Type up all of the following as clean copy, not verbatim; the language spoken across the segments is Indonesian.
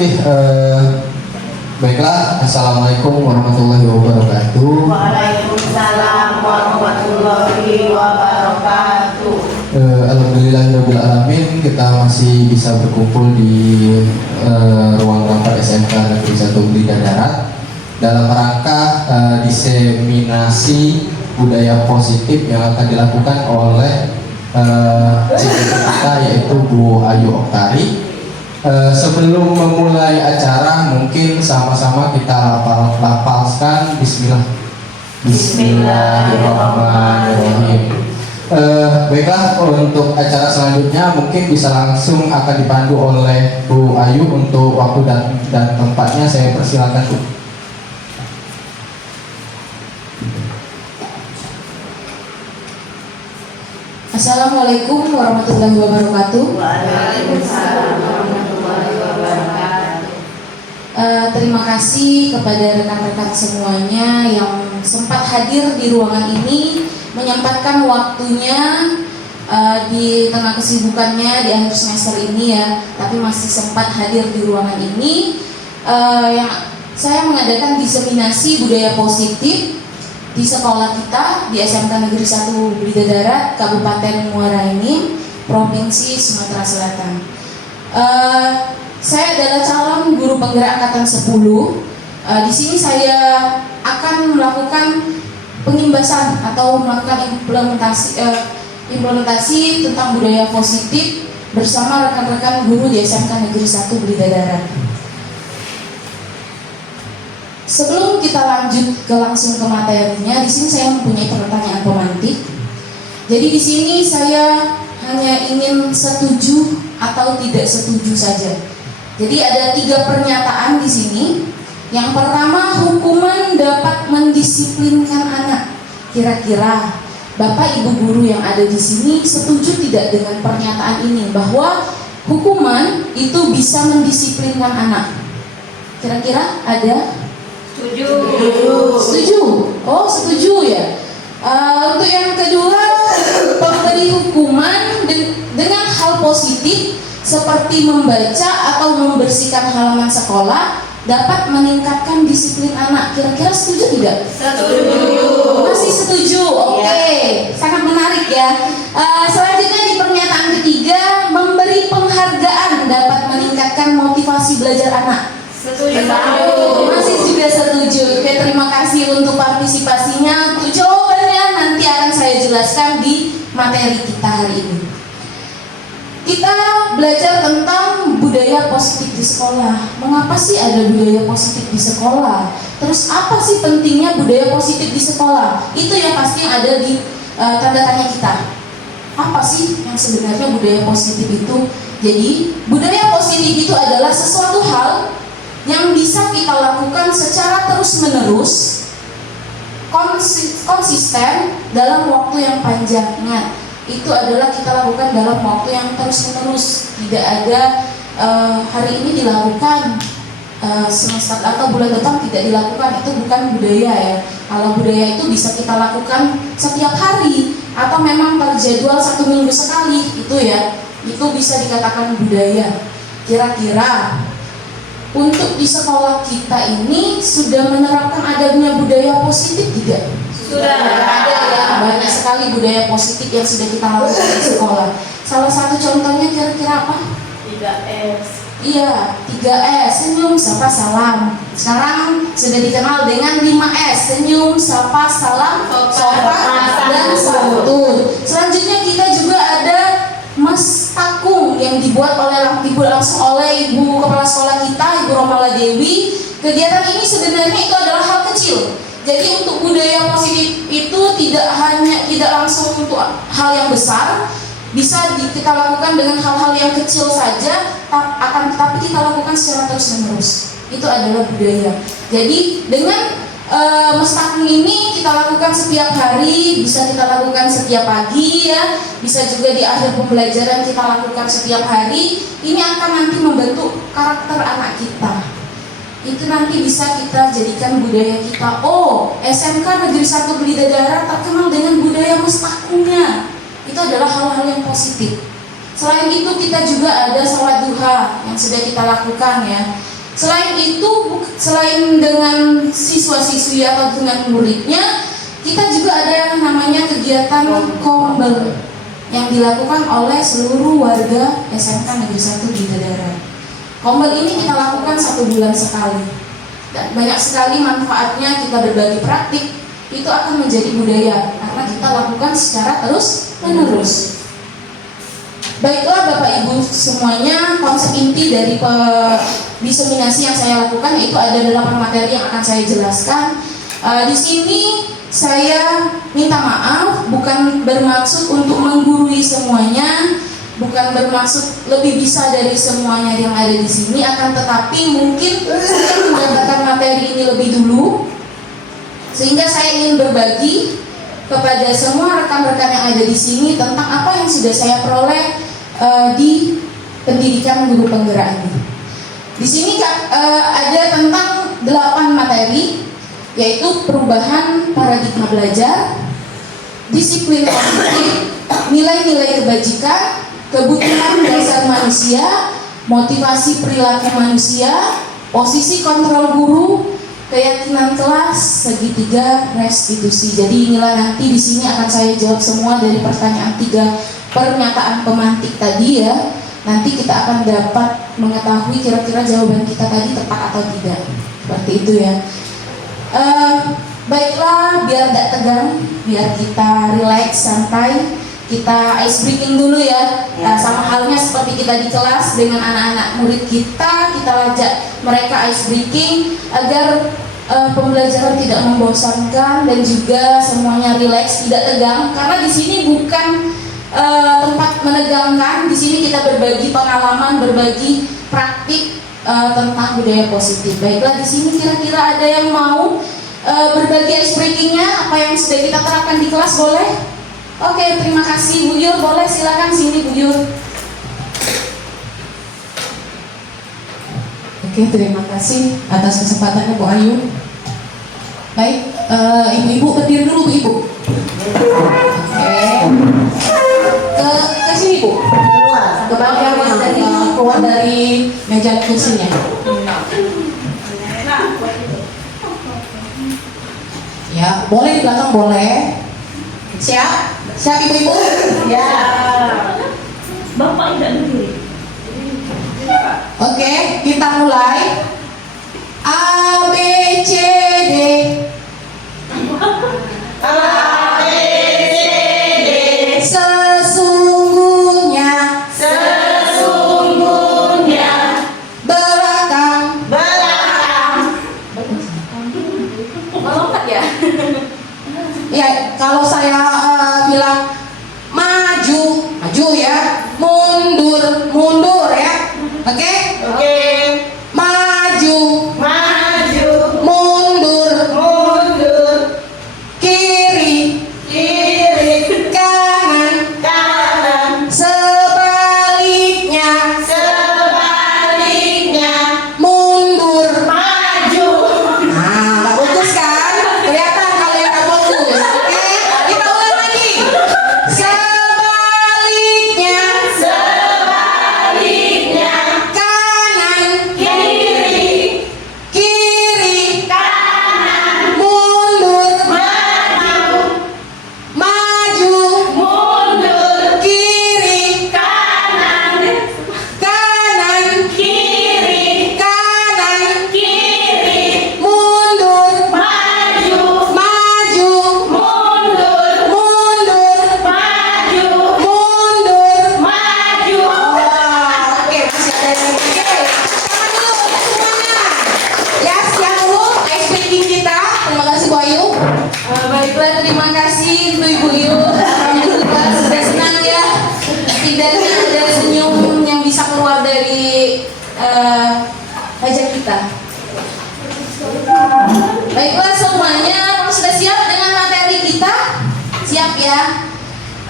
Oke, baiklah. Assalamualaikum warahmatullahi wabarakatuh. Waalaikumsalam warahmatullahi wabarakatuh. Alhamdulillahirrahmanirrahim, kita masih bisa berkumpul di ruang rapat SMK Negeri 1 Blida Darat dalam rangka diseminasi budaya positif yang akan dilakukan oleh kita, yaitu Bu Ayu Oktari. Sebelum memulai acara, mungkin sama-sama kita lapalkan Bismillahirrahmanirrahim. Baiklah, untuk acara selanjutnya mungkin bisa langsung akan dipandu oleh Bu Ayu. Untuk waktu dan tempatnya saya persilakan, Bu. Assalamualaikum warahmatullahi wabarakatuh. Waalaikumsalam warahmatullahi wabarakatuh. Terima kasih kepada rekan-rekan semuanya yang sempat hadir di ruangan ini, menyempatkan waktunya di tengah kesibukannya di akhir semester ini ya, tapi masih sempat hadir di ruangan ini. Yang saya mengadakan diseminasi budaya positif di sekolah kita di SMK Negeri 1 Blida Darat, Kabupaten Muara Enim, Provinsi Sumatera Selatan. Saya adalah calon guru penggerak angkatan 10. Di sini saya akan melakukan pengimbasan atau melakukan implementasi tentang budaya positif bersama rekan-rekan guru di SMK Negeri 1 Blida Darat. Sebelum kita lanjut langsung ke materinya, di sini saya mempunyai pertanyaan pemantik. Jadi di sini saya hanya ingin setuju atau tidak setuju saja. Jadi ada 3 pernyataan di sini. Yang pertama, hukuman dapat mendisiplinkan anak. Kira-kira Bapak Ibu guru yang ada di sini setuju tidak dengan pernyataan ini, bahwa hukuman itu bisa mendisiplinkan anak? Kira-kira ada? Setuju. Oh, setuju ya. Untuk yang kedua, pemberi hukuman dengan hal positif seperti membaca atau membersihkan halaman sekolah dapat meningkatkan disiplin anak. Kira-kira setuju tidak? Setuju. Masih setuju. Oke. Sangat menarik ya. Selanjutnya di pernyataan ketiga, memberi penghargaan dapat meningkatkan motivasi belajar anak. Setuju. Masih juga setuju. Oke, terima kasih untuk partisipasinya. Untuk jawabannya nanti akan saya jelaskan di materi kita hari ini. Kita belajar tentang budaya positif di sekolah. Mengapa sih ada budaya positif di sekolah? Terus apa sih pentingnya budaya positif di sekolah? Itu yang pasti yang ada di tanda tanya kita. Apa sih yang sebenarnya budaya positif itu? Jadi budaya positif itu adalah sesuatu hal yang bisa kita lakukan secara terus-menerus, konsisten dalam waktu yang panjang. Ingat, itu adalah kita lakukan dalam waktu yang terus-menerus. Tidak ada hari ini dilakukan, semester atau bulan depan tidak dilakukan. Itu bukan budaya ya. Kalau budaya itu bisa kita lakukan setiap hari atau memang terjadwal 1 minggu sekali, itu ya, itu bisa dikatakan budaya. Kira-kira untuk di sekolah kita ini sudah menerapkan adanya budaya positif tidak? Sudah ada ya, banyak sekali budaya positif yang sudah kita lakukan di sekolah. Salah satu contohnya kira-kira apa? 3S. Iya, 3S, senyum, sapa, salam. Sekarang sudah dikenal dengan 5S, senyum, sapa, salam, sopan, dan santun. Selanjutnya kita juga ada Mestakung yang dibuat langsung oleh Ibu Kepala Sekolah kita, Ibu Romala Dewi. Kegiatan ini sebenarnya itu adalah hal kecil. Jadi untuk budaya positif itu tidak langsung untuk hal yang besar, bisa kita lakukan dengan hal-hal yang kecil saja, tetapi kita lakukan secara terus-menerus. Itu adalah budaya. Jadi dengan Mestakung ini kita lakukan setiap hari, bisa kita lakukan setiap pagi ya, bisa juga di akhir pembelajaran kita lakukan setiap hari. Ini akan nanti membentuk karakter anak kita. Itu nanti bisa kita jadikan budaya kita. Oh, SMK Negeri 1 Blida Darat terkenal dengan budaya Mestakungnya. Itu adalah hal-hal yang positif. Selain itu kita juga ada sholat duha yang sudah kita lakukan ya. Selain itu, selain dengan siswa-siswi atau dengan muridnya, kita juga ada yang namanya kegiatan kombel yang dilakukan oleh seluruh warga SMK Negeri 1 Bidadari. Kombel ini kita lakukan 1 bulan sekali. Dan banyak sekali manfaatnya, kita berbagi praktik, itu akan menjadi budaya karena kita lakukan secara terus-menerus. Baiklah Bapak Ibu semuanya, konsep inti dari diseminasi yang saya lakukan yaitu ada 8 materi yang akan saya jelaskan. Di sini saya minta maaf, bukan bermaksud untuk menggurui semuanya, bukan bermaksud lebih bisa dari semuanya yang ada di sini, akan tetapi mungkin saya mendapatkan materi ini lebih dulu, sehingga saya ingin berbagi kepada semua rekan-rekan yang ada di sini tentang apa yang sudah saya peroleh di pendidikan guru penggerak ini. Di sini ada tentang 8 materi, yaitu perubahan paradigma belajar, disiplin kognitif, nilai-nilai kebajikan, kebutuhan dasar manusia, motivasi perilaku manusia, posisi kontrol guru, keyakinan kelas, segitiga restitusi. Jadi inilah nanti di sini akan saya jawab semua dari pertanyaan 3 pernyataan pemantik tadi ya. Nanti kita akan dapat mengetahui kira-kira jawaban kita tadi tepat atau tidak. Seperti itu ya. Baiklah, biar tidak tegang, biar kita relax, santai, kita ice breaking dulu ya. Sama halnya seperti kita di kelas dengan anak-anak murid kita ajak mereka ice breaking agar pembelajaran tidak membosankan dan juga semuanya relax, tidak tegang. Karena di sini bukan tempat menegangkan, di sini kita berbagi pengalaman, berbagi praktik tentang budaya positif. Baiklah, di sini kira-kira ada yang mau berbagi ice breakingnya, apa yang sudah kita terapkan di kelas, boleh? Oke, terima kasih Bu Yur, boleh silakan sini Bu Yur. Oke, terima kasih atas kesempatannya Bu Ayu. Baik, ibu-ibu berdiri dulu Bu Ibu. Oke, ke sini Bu. Ke bagian dari keluar dari meja kursinya. Ya, boleh di belakang boleh. Siap? Siap ibu-ibu? Ya. Bapak tidak berdiri. Oke, kita mulai. A B C D. A B C D. Sesungguhnya belakang. Melompat ya? Ya, kalau saya bilang maju ya, mundur ya. Oke? Maju, mundur, kiri, kanan, sebaliknya, mundur. Nah, nggak bagus kan? Kelihatan kalau yang nggak bagus. Oke, kita ulang lagi. Sebaliknya, kanan, kiri, mundur, maju, kiri, kanan, mundur, mundur. Oke, masih ada yang oke. Tangan dulu untuk semuanya. Ya, siap dulu ice breaking kita. Terima kasih Bu Ayu. Baiklah, terima kasih Ibu Yur. Alhamdulillah sudah senang ya. Setidaknya ada senyum yang bisa keluar dari wajah kita. Baiklah semuanya, sudah siap dengan materi kita? Siap ya?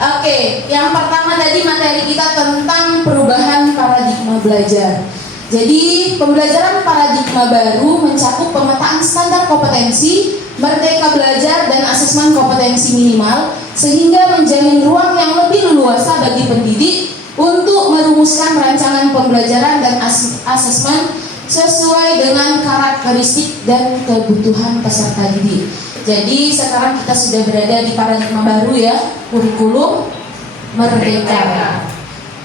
Oke, yang pertama tadi materi kita tentang perubahan paradigma belajar. Jadi pembelajaran paradigma baru mencakup pemetaan standar kompetensi, merdeka belajar dan asesmen kompetensi minimal, sehingga menjamin ruang yang lebih leluasa bagi pendidik untuk merumuskan rancangan pembelajaran dan asesmen sesuai dengan karakteristik dan kebutuhan peserta didik. Jadi sekarang kita sudah berada di paradigma baru ya, kurikulum merdeka.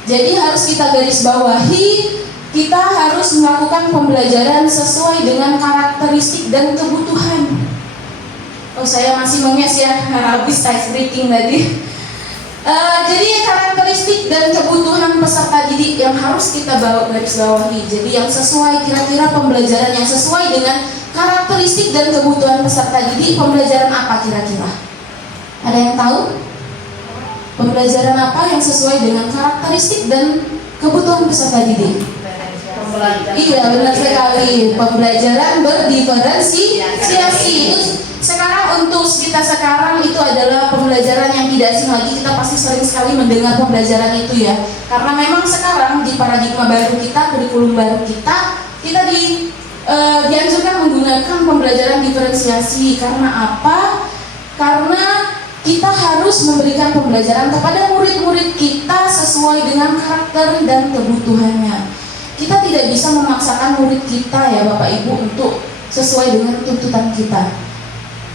Jadi harus kita garis bawahi, kita harus melakukan pembelajaran sesuai dengan karakteristik dan kebutuhan. Oh, saya masih menges ya, habis ice breaking tadi. Jadi karakteristik dan kebutuhan peserta didik yang harus kita garis bawahi. Jadi yang sesuai, kira-kira pembelajaran yang sesuai dengan karakteristik dan kebutuhan peserta didik, pembelajaran apa kira-kira? Ada yang tahu? Pembelajaran apa yang sesuai dengan karakteristik dan kebutuhan peserta didik? Iya, benar sekali. Pembelajaran berdiferensiasi. Itu sekarang untuk kita sekarang itu adalah pembelajaran yang tidak asing lagi. Kita pasti sering sekali mendengar pembelajaran itu ya. Karena memang sekarang di paradigma baru kita, kurikulum baru kita dianjurkan menggunakan pembelajaran diferensiasi. Karena apa? Karena kita harus memberikan pembelajaran kepada murid-murid kita sesuai dengan karakter dan kebutuhannya. Kita tidak bisa memaksakan murid kita ya Bapak Ibu untuk sesuai dengan tuntutan kita.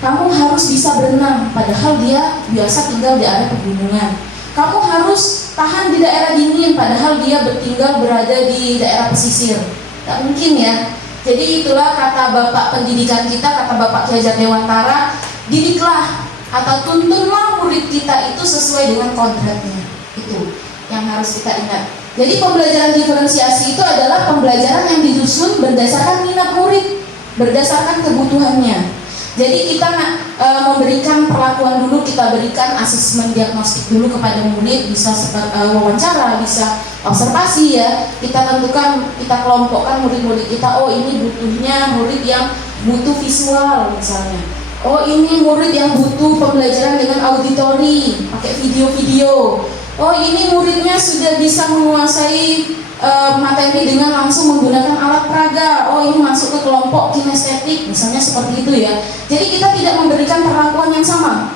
Kamu harus bisa berenang, padahal dia biasa tinggal di area pegunungan. Kamu harus tahan di daerah dingin, padahal dia berada di daerah pesisir. Tak mungkin ya. Jadi itulah kata Bapak pendidikan kita, kata Bapak Ki Hajar Dewantara, didiklah atau tuntunlah murid kita itu sesuai dengan kodratnya. Itu yang harus kita ingat. Jadi pembelajaran diferensiasi itu adalah pembelajaran yang disusun berdasarkan minat murid, berdasarkan kebutuhannya. Jadi kita memberikan perlakuan dulu, kita berikan asesmen diagnostik dulu kepada murid, bisa wawancara, bisa observasi ya. Kita tentukan, kita kelompokkan murid-murid kita. Oh ini butuhnya murid yang butuh visual misalnya. Oh ini murid yang butuh pembelajaran dengan auditori, pakai video-video. Oh ini muridnya sudah bisa menguasai materi dengan langsung menggunakan alat peraga. Oh ini masuk ke kelompok kinestetik, misalnya seperti itu ya. Jadi kita tidak memberikan perlakuan yang sama.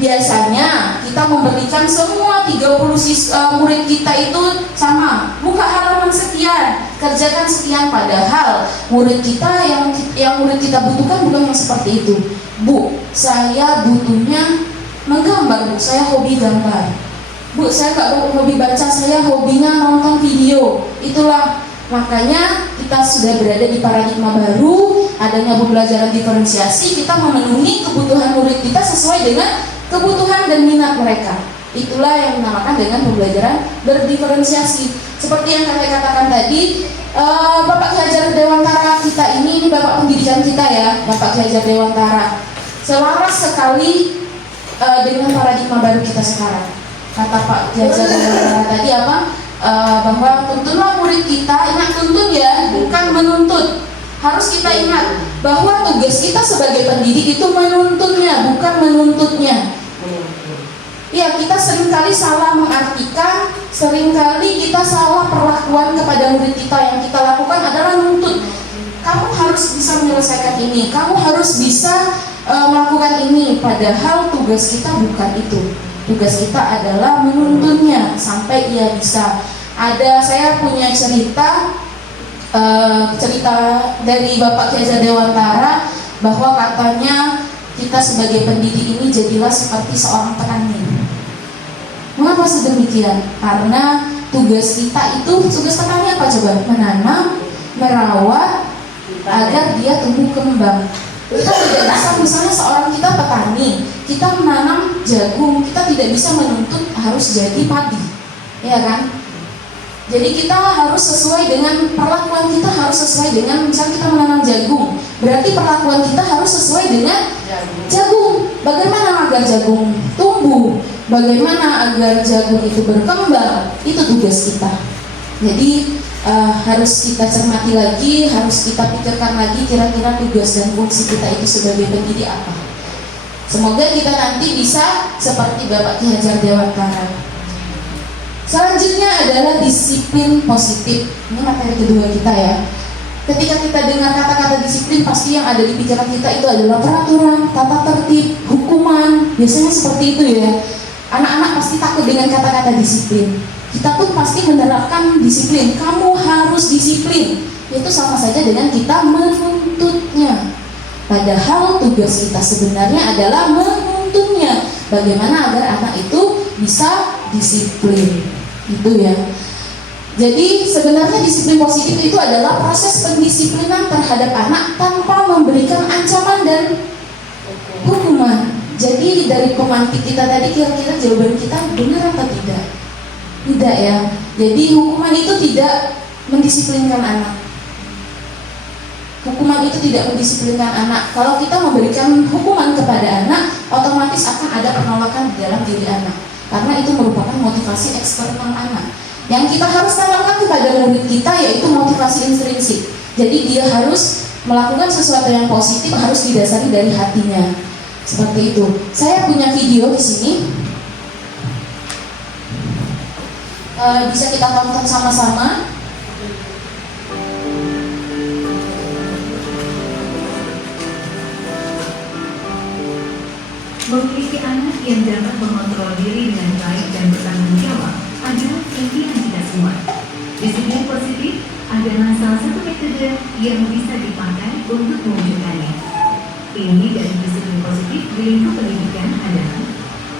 Biasanya kita memberikan semua 30 murid kita itu sama. Buka halaman sekian, kerjakan sekian, padahal murid kita yang murid kita butuhkan bukan yang seperti itu. Bu, saya butuhnya menggambar, Bu. Saya hobi gambar. Bu, saya nggak hobi baca, saya hobinya nonton video. Itulah makanya kita sudah berada di paradigma baru, adanya pembelajaran diferensiasi. Kita memenuhi kebutuhan murid kita sesuai dengan kebutuhan dan minat mereka. Itulah yang dinamakan dengan pembelajaran berdiferensiasi. Seperti yang saya katakan tadi, Bapak Ki Hajar Dewantara kita ini Bapak pendidikan kita ya, Bapak Ki Hajar Dewantara, selaras sekali dengan paradigma baru kita sekarang. Kata Pak Ki Hajar Dewantara tadi apa? Bahwa tuntunlah murid kita, ingat tuntun ya, bukan menuntut. Harus kita ingat bahwa tugas kita sebagai pendidik itu menuntunnya, bukan menuntutnya. Ya, kita seringkali salah mengartikan, seringkali kita salah perlakuan kepada murid kita. Yang kita lakukan adalah nuntut. Kamu harus bisa menyelesaikan ini, kamu harus bisa melakukan ini. Padahal tugas kita bukan itu. Tugas kita adalah menuntunnya sampai ia bisa. Saya punya cerita dari Bapak Ki Hajar Dewantara bahwa katanya kita sebagai pendidik ini jadilah seperti seorang petani. Mengapa sedemikian? Karena tugas kita itu, tugas petani apa coba? Menanam, merawat agar dia tumbuh kembang. Kita tidak bisa, misalnya seorang kita petani, kita menanam jagung, kita tidak bisa menuntut harus jadi padi, ya kan? Jadi kita harus sesuai dengan perlakuan kita, harus sesuai dengan, misalnya kita menanam jagung, berarti perlakuan kita harus sesuai dengan jagung. Bagaimana agar jagung tumbuh? Bagaimana agar jagung itu berkembang? Itu tugas kita. Jadi harus kita cermati lagi, harus kita pikirkan lagi kira-kira tugas dan fungsi kita itu sebagai pendidik apa. Semoga kita nanti bisa seperti Bapak Ki Hajar Dewantara. Selanjutnya adalah disiplin positif. Ini materi kedua kita ya. Ketika kita dengar kata-kata disiplin, pasti yang ada di pikiran kita itu adalah peraturan, tata tertib, hukuman. Biasanya seperti itu ya. Anak-anak pasti takut dengan kata-kata disiplin. Kita pun pasti menerapkan disiplin. Kamu harus disiplin. itu sama saja dengan kita menuntutnya. Padahal tugas kita sebenarnya adalah menuntutnya. Bagaimana agar anak itu bisa disiplin. Itu ya. Jadi sebenarnya disiplin positif itu adalah proses pendisiplinan terhadap anak tanpa memberikan ancaman dan hukuman. Jadi dari pemantik kita tadi kira-kira jawaban kita benar apa tidak? Tidak ya. Jadi hukuman itu tidak mendisiplinkan anak. Hukuman itu tidak mendisiplinkan anak. Kalau kita memberikan hukuman kepada anak, otomatis akan ada penolakan di dalam diri anak. Karena itu merupakan motivasi eksternal anak. Yang kita harus tanamkan kepada murid kita yaitu motivasi intrinsik. Jadi dia harus melakukan sesuatu yang positif, harus didasari dari hatinya. Seperti itu. Saya punya video di sini. Bisa kita tonton sama-sama. Memiliki anak yang dapat mengontrol diri dengan baik dan bertanggung jawab adalah impian kita semua. Disiplin positif adalah salah satu metode yang bisa dipakai untuk mewujudkannya. Inti dari disiplin positif di lingkup pendidikan adalah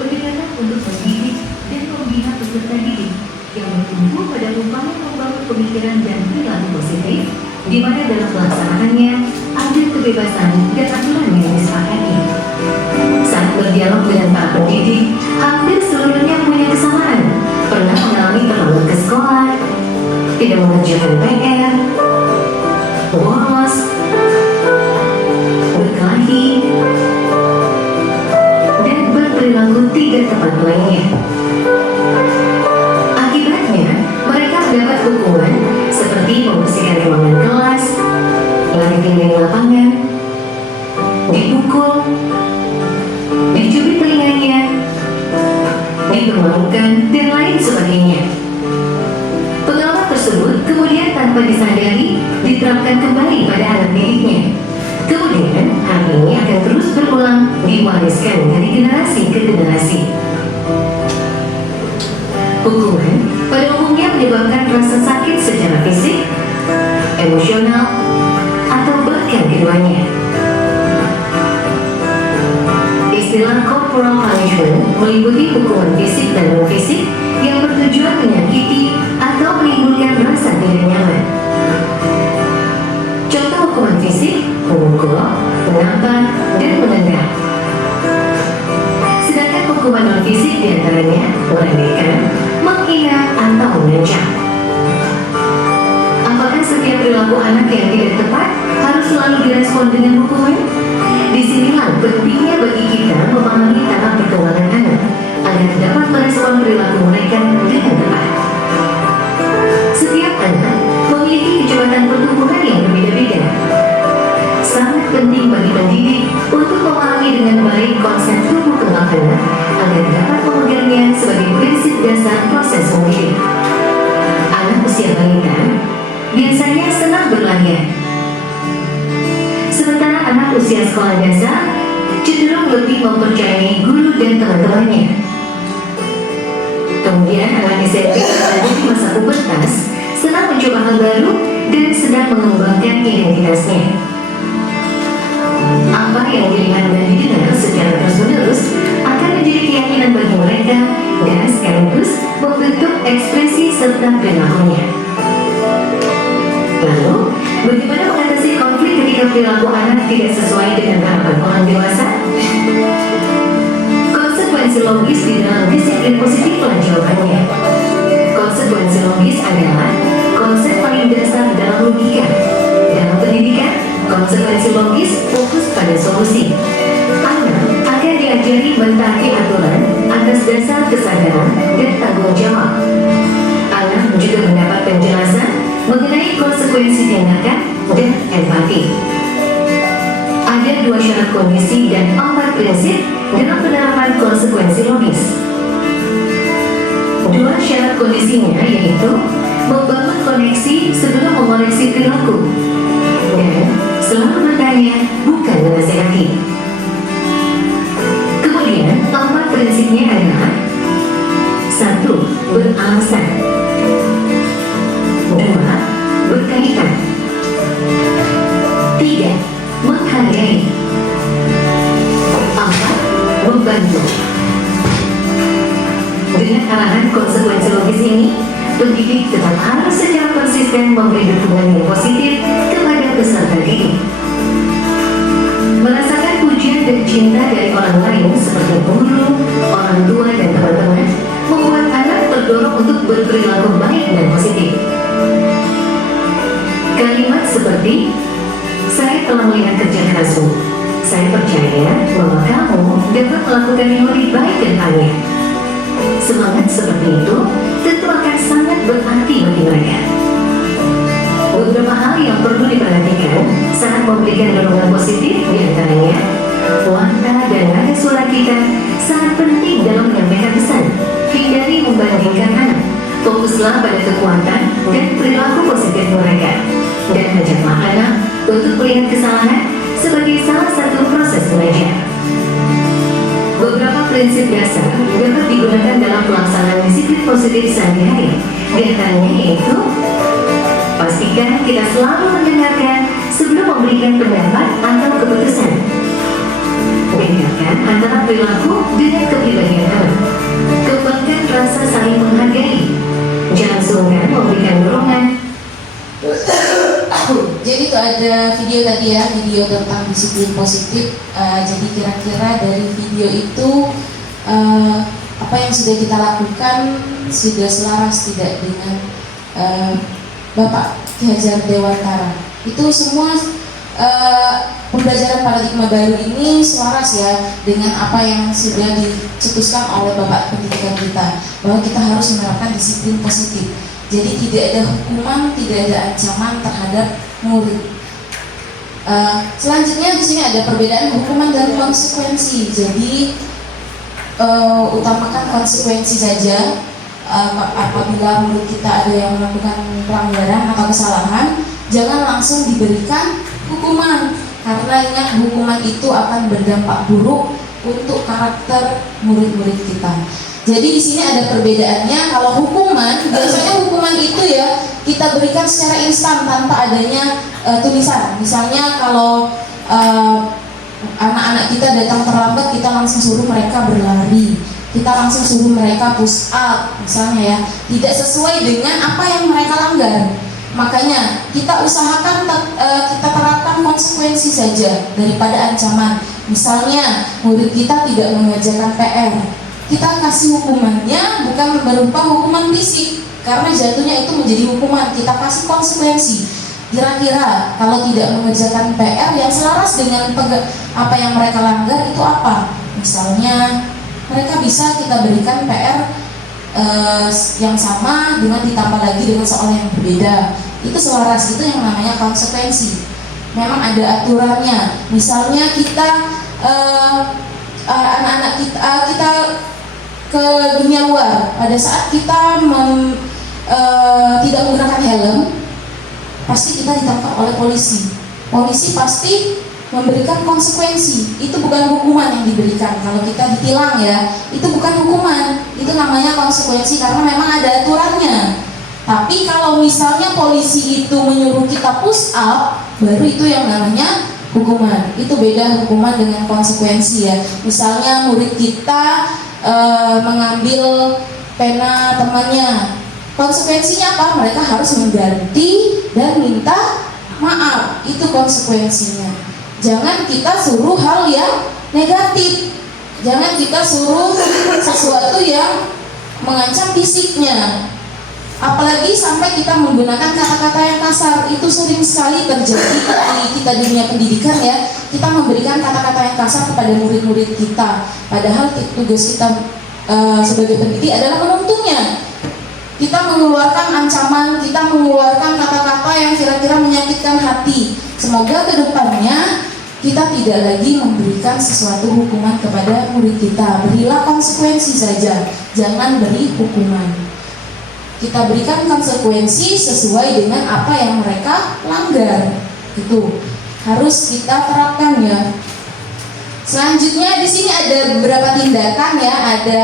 pendekatan untuk mendidik dan membina peserta didik yang bertumpu pada upaya membangun pemikiran dan perilaku positif, di mana dalam pelaksanaannya ada kebebasan dan aturan yang disepakati. Saat berdialog dengan para pendidik, hampir seluruhnya punya kesamaan. Pernah mengalami terlambat ke sekolah, tidak mengerjakan PR, bolos, berkelahi, dan berperilaku tidak tepat lainnya. Akibatnya, mereka mendapat hukuman seperti membersihkan ruangan kelas, lari keliling lapangan, dipukul, dicubit telinganya, dipermalukan, dan lain sebagainya. Pengalaman tersebut kemudian tanpa disadari diterapkan kembali pada anak didiknya. Kemudian hal ini akan terus berulang, diwariskan dari generasi ke generasi. Hukuman pada umumnya menyebabkan rasa sakit secara fisik, emosional, atau bahkan keduanya. Istilah corporal punishment meliputi hukuman fisik dan non-fisik yang bertujuan menyakiti atau menimbulkan rasa tidak nyaman. Contoh hukuman fisik, memukul, menampar, dan menendang. Sedangkan hukuman non-fisik diantaranya meremehkan, menghina, atau mengancam. Apakah setiap perilaku anak yang tidak tepat harus selalu direspon dengan hukuman? Disinilah pentingnya bagi kita memahami tahap perkembangan anak agar dapat merespon perilaku mereka dengan tepat. Setiap anak memiliki kecepatan pertumbuhan yang berbeda-beda. Sangat penting bagi pendidik untuk memahami dengan baik konsep tumbuh kembang anak agar dapat memegangnya sebagai prinsip dasar proses mendidik. Anak usia balita biasanya senang berlayar. Sementara anak usia sekolah dasar cenderung lebih mempercayai guru dan teman-temannya. Kemudian anak SMP berada di masa pubertas, senang mencoba hal baru dan sedang mengembangkan identitasnya. Apa yang dilihat dan didengar secara terus-menerus akan menjadi keyakinan bagi mereka dan sekaligus membentuk ekspresi serta perilakunya. Lalu, bagaimana mengatasi konflik ketika perilaku anak tidak sesuai dengan harapan orang dewasa? Konsekuensi logis di dalam disiplin positiflah jawabannya. Konsekuensi logis adalah konsep paling dasar dalam logika. Dalam pendidikan, konsekuensi logis fokus pada solusi. Anak akan diajari mentaati aturan atas dasar kesadaran dan tanggung jawab. Anak juga mendapat penjelasan mengenai konsekuensi tindakan dan empati. Ada 2 syarat kondisi dan 4 prinsip dalam penerapan konsekuensi logis. 2 syarat kondisinya yaitu membangun koneksi sebelum mengoreksi perilaku dan selalu bertanya, bukan menasihati. Kemudian 4 prinsipnya adalah 1. Beralasan, 2. Berkaitan, pendidik tetap harus secara konsisten memberi dukungan yang positif kepada peserta didik. Merasakan pujian dan cinta dari orang lain seperti guru, orang tua, dan teman-teman membuat anak terdorong untuk berperilaku baik dan positif. Kalimat seperti, saya telah melihat kerja kerasmu. Saya percaya bahwa kamu dapat melakukan yang lebih baik ke depannya. Semangat seperti itu tentu akan sangat berarti bagi mereka. Beberapa hal yang perlu diperhatikan saat memberikan dorongan positif diantaranya, warna dan nada suara kita sangat penting dalam menyampaikan pesan. Hindari membandingkan anak. Fokuslah pada kekuatan dan perilaku positif mereka. Dan ajaklah anak untuk melihat kesalahan sebagai salah satu proses belajar. Beberapa prinsip dasar dapat digunakan dalam pelaksanaan disiplin positif sehari-hari. Di antaranya yaitu, pastikan kita selalu mendengarkan sebelum memberikan pendapat atau keputusan. Bedakan antara perilaku dengan kepribadian anak. Kembangkan rasa saling menghargai. Jangan sungkan memberikan dorongan. Jadi itu ada video tadi ya, video tentang disiplin positif. Jadi kira-kira dari video itu apa yang sudah kita lakukan sudah selaras tidak dengan Bapak Ki Hajar Dewantara. Itu semua pembelajaran paradigma baru ini selaras ya dengan apa yang sudah dicetuskan oleh Bapak Pendidikan kita, bahwa kita harus menerapkan disiplin positif. Jadi tidak ada hukuman, tidak ada ancaman terhadap murid. Selanjutnya di sini ada perbedaan hukuman dan konsekuensi. Jadi utamakan konsekuensi saja. Apabila murid kita ada yang melakukan pelanggaran atau kesalahan, jangan langsung diberikan hukuman, karena ingat hukuman itu akan berdampak buruk untuk karakter murid-murid kita. Jadi di sini ada perbedaannya. Kalau hukuman, biasanya hukuman itu ya kita berikan secara instan tanpa adanya tulisan. Misalnya kalau anak-anak kita datang terlambat, kita langsung suruh mereka berlari, kita langsung suruh mereka push up, misalnya ya, tidak sesuai dengan apa yang mereka langgar. Makanya kita usahakan kita terapkan konsekuensi saja daripada ancaman. Misalnya murid kita tidak mengerjakan PR, kita kasih hukumannya bukan berupa hukuman fisik, karena jatuhnya itu menjadi hukuman. Kita kasih konsekuensi. Kira-kira kalau tidak mengerjakan PR yang selaras dengan apa yang mereka langgar itu apa? Misalnya mereka bisa kita berikan PR yang sama dengan ditambah lagi dengan soal yang berbeda. Itu selaras, itu yang namanya konsekuensi. Memang ada aturannya. Misalnya kita anak-anak kita ke dunia luar, pada saat kita tidak menggunakan helm, pasti kita ditangkap oleh polisi. Polisi pasti memberikan konsekuensi. Itu bukan hukuman yang diberikan. Kalau kita ditilang ya, itu bukan hukuman, itu namanya konsekuensi karena memang ada aturannya. Tapi kalau misalnya polisi itu menyuruh kita push up, baru itu yang namanya hukuman. Itu beda hukuman dengan konsekuensi ya. Misalnya murid kita mengambil pena temannya, konsekuensinya apa? Mereka harus mengganti dan minta maaf. Itu konsekuensinya. Jangan kita suruh hal yang negatif. Jangan kita suruh sesuatu yang mengancam fisiknya. Apalagi sampai kita menggunakan kata-kata yang kasar. Itu sering sekali terjadi di kita dunia pendidikan ya. Kita memberikan kata-kata yang kasar kepada murid-murid kita. Padahal tugas kita sebagai pendidik adalah menuntunnya. Kita mengeluarkan ancaman, kita mengeluarkan kata-kata yang kira-kira menyakitkan hati. Semoga kedepannya kita tidak lagi memberikan sesuatu hukuman kepada murid kita. Berilah konsekuensi saja, jangan beri hukuman. Kita berikan konsekuensi sesuai dengan apa yang mereka langgar. Itu harus kita terapkan ya. Selanjutnya di sini ada beberapa tindakan ya, ada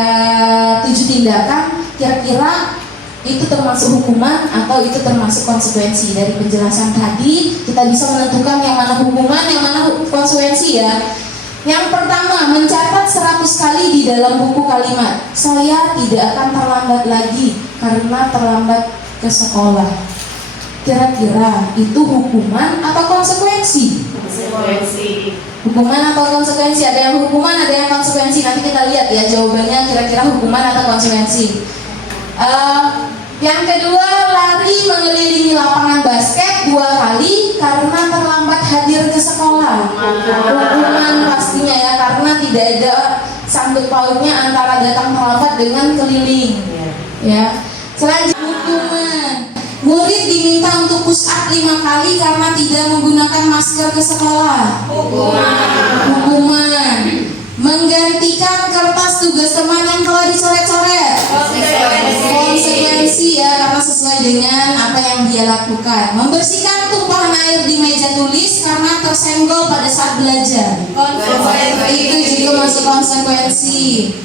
7 tindakan. Kira-kira itu termasuk hukuman atau itu termasuk konsekuensi. Dari penjelasan tadi kita bisa menentukan yang mana hukuman, yang mana konsekuensi ya. Yang pertama, mencatat 100 kali di dalam buku kalimat, saya tidak akan terlambat lagi. karena terlambat ke sekolah. Kira-kira itu hukuman atau konsekuensi? Hukuman atau konsekuensi? Ada yang hukuman, ada yang konsekuensi. Nanti kita lihat ya jawabannya, kira-kira hukuman atau konsekuensi. Yang kedua, lari mengelilingi lapangan basket 2 kali karena terlambat hadir ke sekolah. Hukuman pastinya ya, karena tidak ada sangkut pautnya antara datang terlambat dengan keliling. Ya. Selanjutnya hukuman. Murid diminta untuk push up 5 kali karena tidak menggunakan masker ke sekolah. Hukuman. Menggantikan kertas tugas teman yang telah dicoret-coret. Konsekuensi ya, karena sesuai dengan apa yang dia lakukan. Membersihkan tumpahan air di meja tulis karena tersenggol pada saat belajar. Itu juga masuk konsekuensi.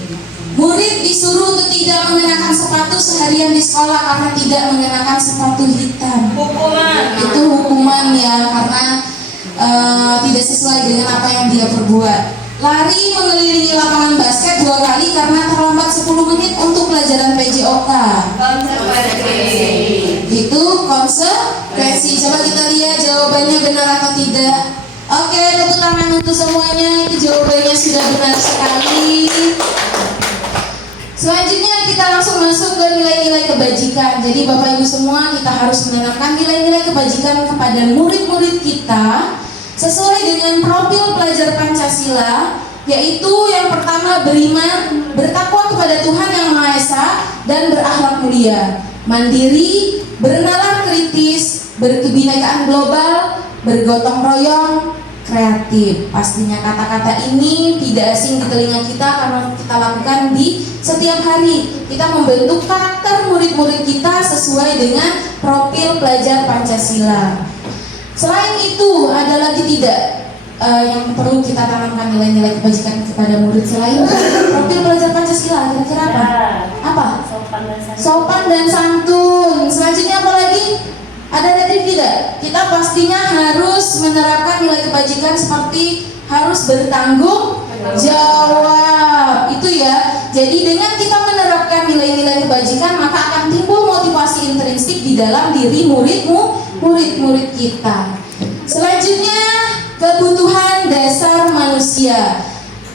Murid disuruh untuk tidak mengenakan sepatu seharian di sekolah karena tidak mengenakan sepatu hitam. Itu hukuman ya, karena tidak sesuai dengan apa yang dia perbuat. Lari mengelilingi lapangan basket 2 kali karena terlambat 10 menit untuk pelajaran PJOK. Itu konsekuensi. Coba kita lihat jawabannya benar atau tidak. Oke, tepuk tangan untuk semuanya. Itu jawabannya sudah benar sekali. Selanjutnya kita langsung masuk ke nilai-nilai kebajikan. Jadi Bapak Ibu semua, kita harus menanamkan nilai-nilai kebajikan kepada murid-murid kita sesuai dengan profil pelajar Pancasila, yaitu yang pertama beriman, bertakwa kepada Tuhan Yang Maha Esa, dan berakhlak mulia, mandiri, bernalar kritis, berkebinekaan global, bergotong royong, kreatif. Pastinya kata-kata ini tidak asing di telinga kita karena kita lakukan di setiap hari. Kita membentuk karakter murid-murid kita sesuai dengan profil pelajar Pancasila. Selain itu, ada lagi tidak yang perlu kita tanamkan nilai-nilai kebajikan kepada murid selain profil pelajar Pancasila? Kira-kira apa? Apa? Sopan dan santun. Selanjutnya apa lagi? Ada tadi tidak? Kita pastinya harus menerapkan nilai kebajikan seperti harus bertanggung jawab. Itu ya. Jadi dengan kita menerapkan nilai-nilai kebajikan, maka akan timbul motivasi intrinsik di dalam diri murid-murid kita. Selanjutnya, kebutuhan dasar manusia.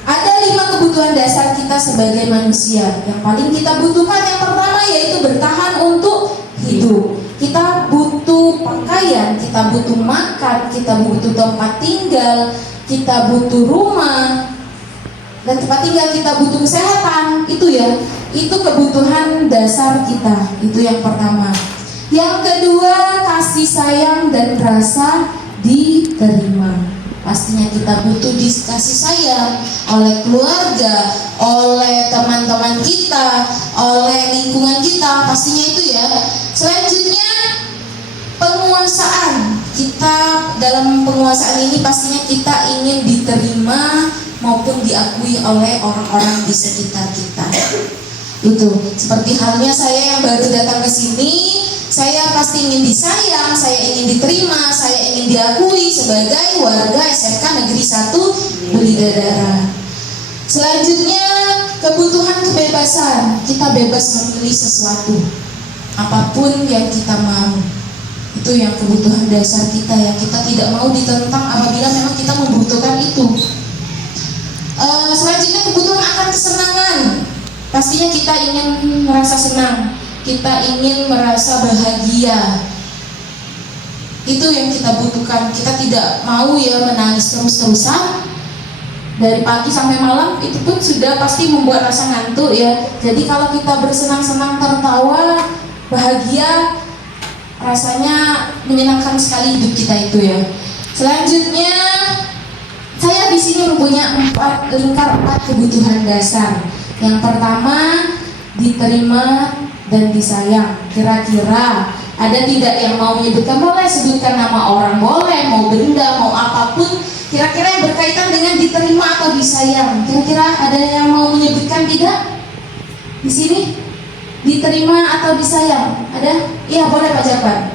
Ada 5 kebutuhan dasar kita sebagai manusia. Yang paling kita butuhkan yang pertama yaitu bertahan untuk hidup. Kita butuh pakaian, kita butuh makan, kita butuh tempat tinggal, kita butuh rumah, dan tempat tinggal, kita butuh kesehatan. Itu ya, itu kebutuhan dasar kita. Itu yang pertama. Yang kedua, kasih sayang dan rasa diterima. Pastinya kita butuh dikasih sayang oleh keluarga, oleh teman-teman kita, oleh lingkungan kita, pastinya itu ya. Selanjutnya, penguasaan. Kita dalam penguasaan ini pastinya kita ingin diterima maupun diakui oleh orang-orang di sekitar kita. Itu seperti halnya saya yang baru datang ke sini, saya pasti ingin disayang, saya ingin diterima, saya ingin diakui sebagai warga SMK Negeri 1 Bulidadara. Selanjutnya, kebutuhan kebebasan. Kita bebas memilih sesuatu, apapun yang kita mau. Itu yang kebutuhan dasar kita, yang kita tidak mau ditentang apabila memang kita membutuhkan itu. Selanjutnya, kebutuhan akan kesenangan. Pastinya kita ingin merasa senang, kita ingin merasa bahagia. Itu yang kita butuhkan. Kita tidak mau ya menangis terus-terusan dari pagi sampai malam. Itu pun sudah pasti membuat rasa ngantuk ya. Jadi kalau kita bersenang-senang, tertawa, bahagia, rasanya menyenangkan sekali hidup kita itu ya. Selanjutnya, saya di sini mempunyai 4 kebutuhan dasar. Yang pertama, diterima dan disayang. Kira-kira ada tidak yang mau menyebutkan? Boleh sebutkan nama orang, boleh, mau benda, mau apapun. Kira-kira yang berkaitan dengan diterima atau disayang. Kira-kira ada yang mau menyebutkan tidak? Di sini? Diterima atau disayang? Ada? Iya, boleh Pak Jafar.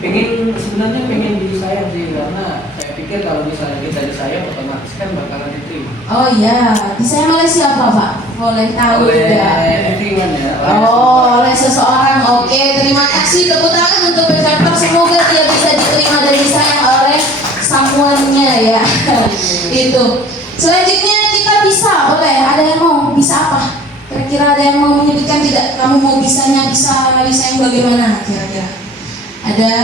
Sebenarnya pengen disayang sih, karena saya pikir pikir kalau misalnya kita disayang otomatis kan bakalan diterima. Oh iya, disayang oleh siapa Pak? Boleh tahu Oleh tidak? lingkungan ya. Oh, oleh seseorang. Oke, terima kasih. Tepuk tangan untuk Pekarper. Semoga dia bisa diterima dan disayang oleh someone-nya ya. Itu. Selanjutnya kita bisa, boleh. Ada yang mau? Bisa apa? Kira-kira ada yang mau menyebutkan tidak? Kamu mau bisanya bisa yang bagaimana? Kira-kira. Ada?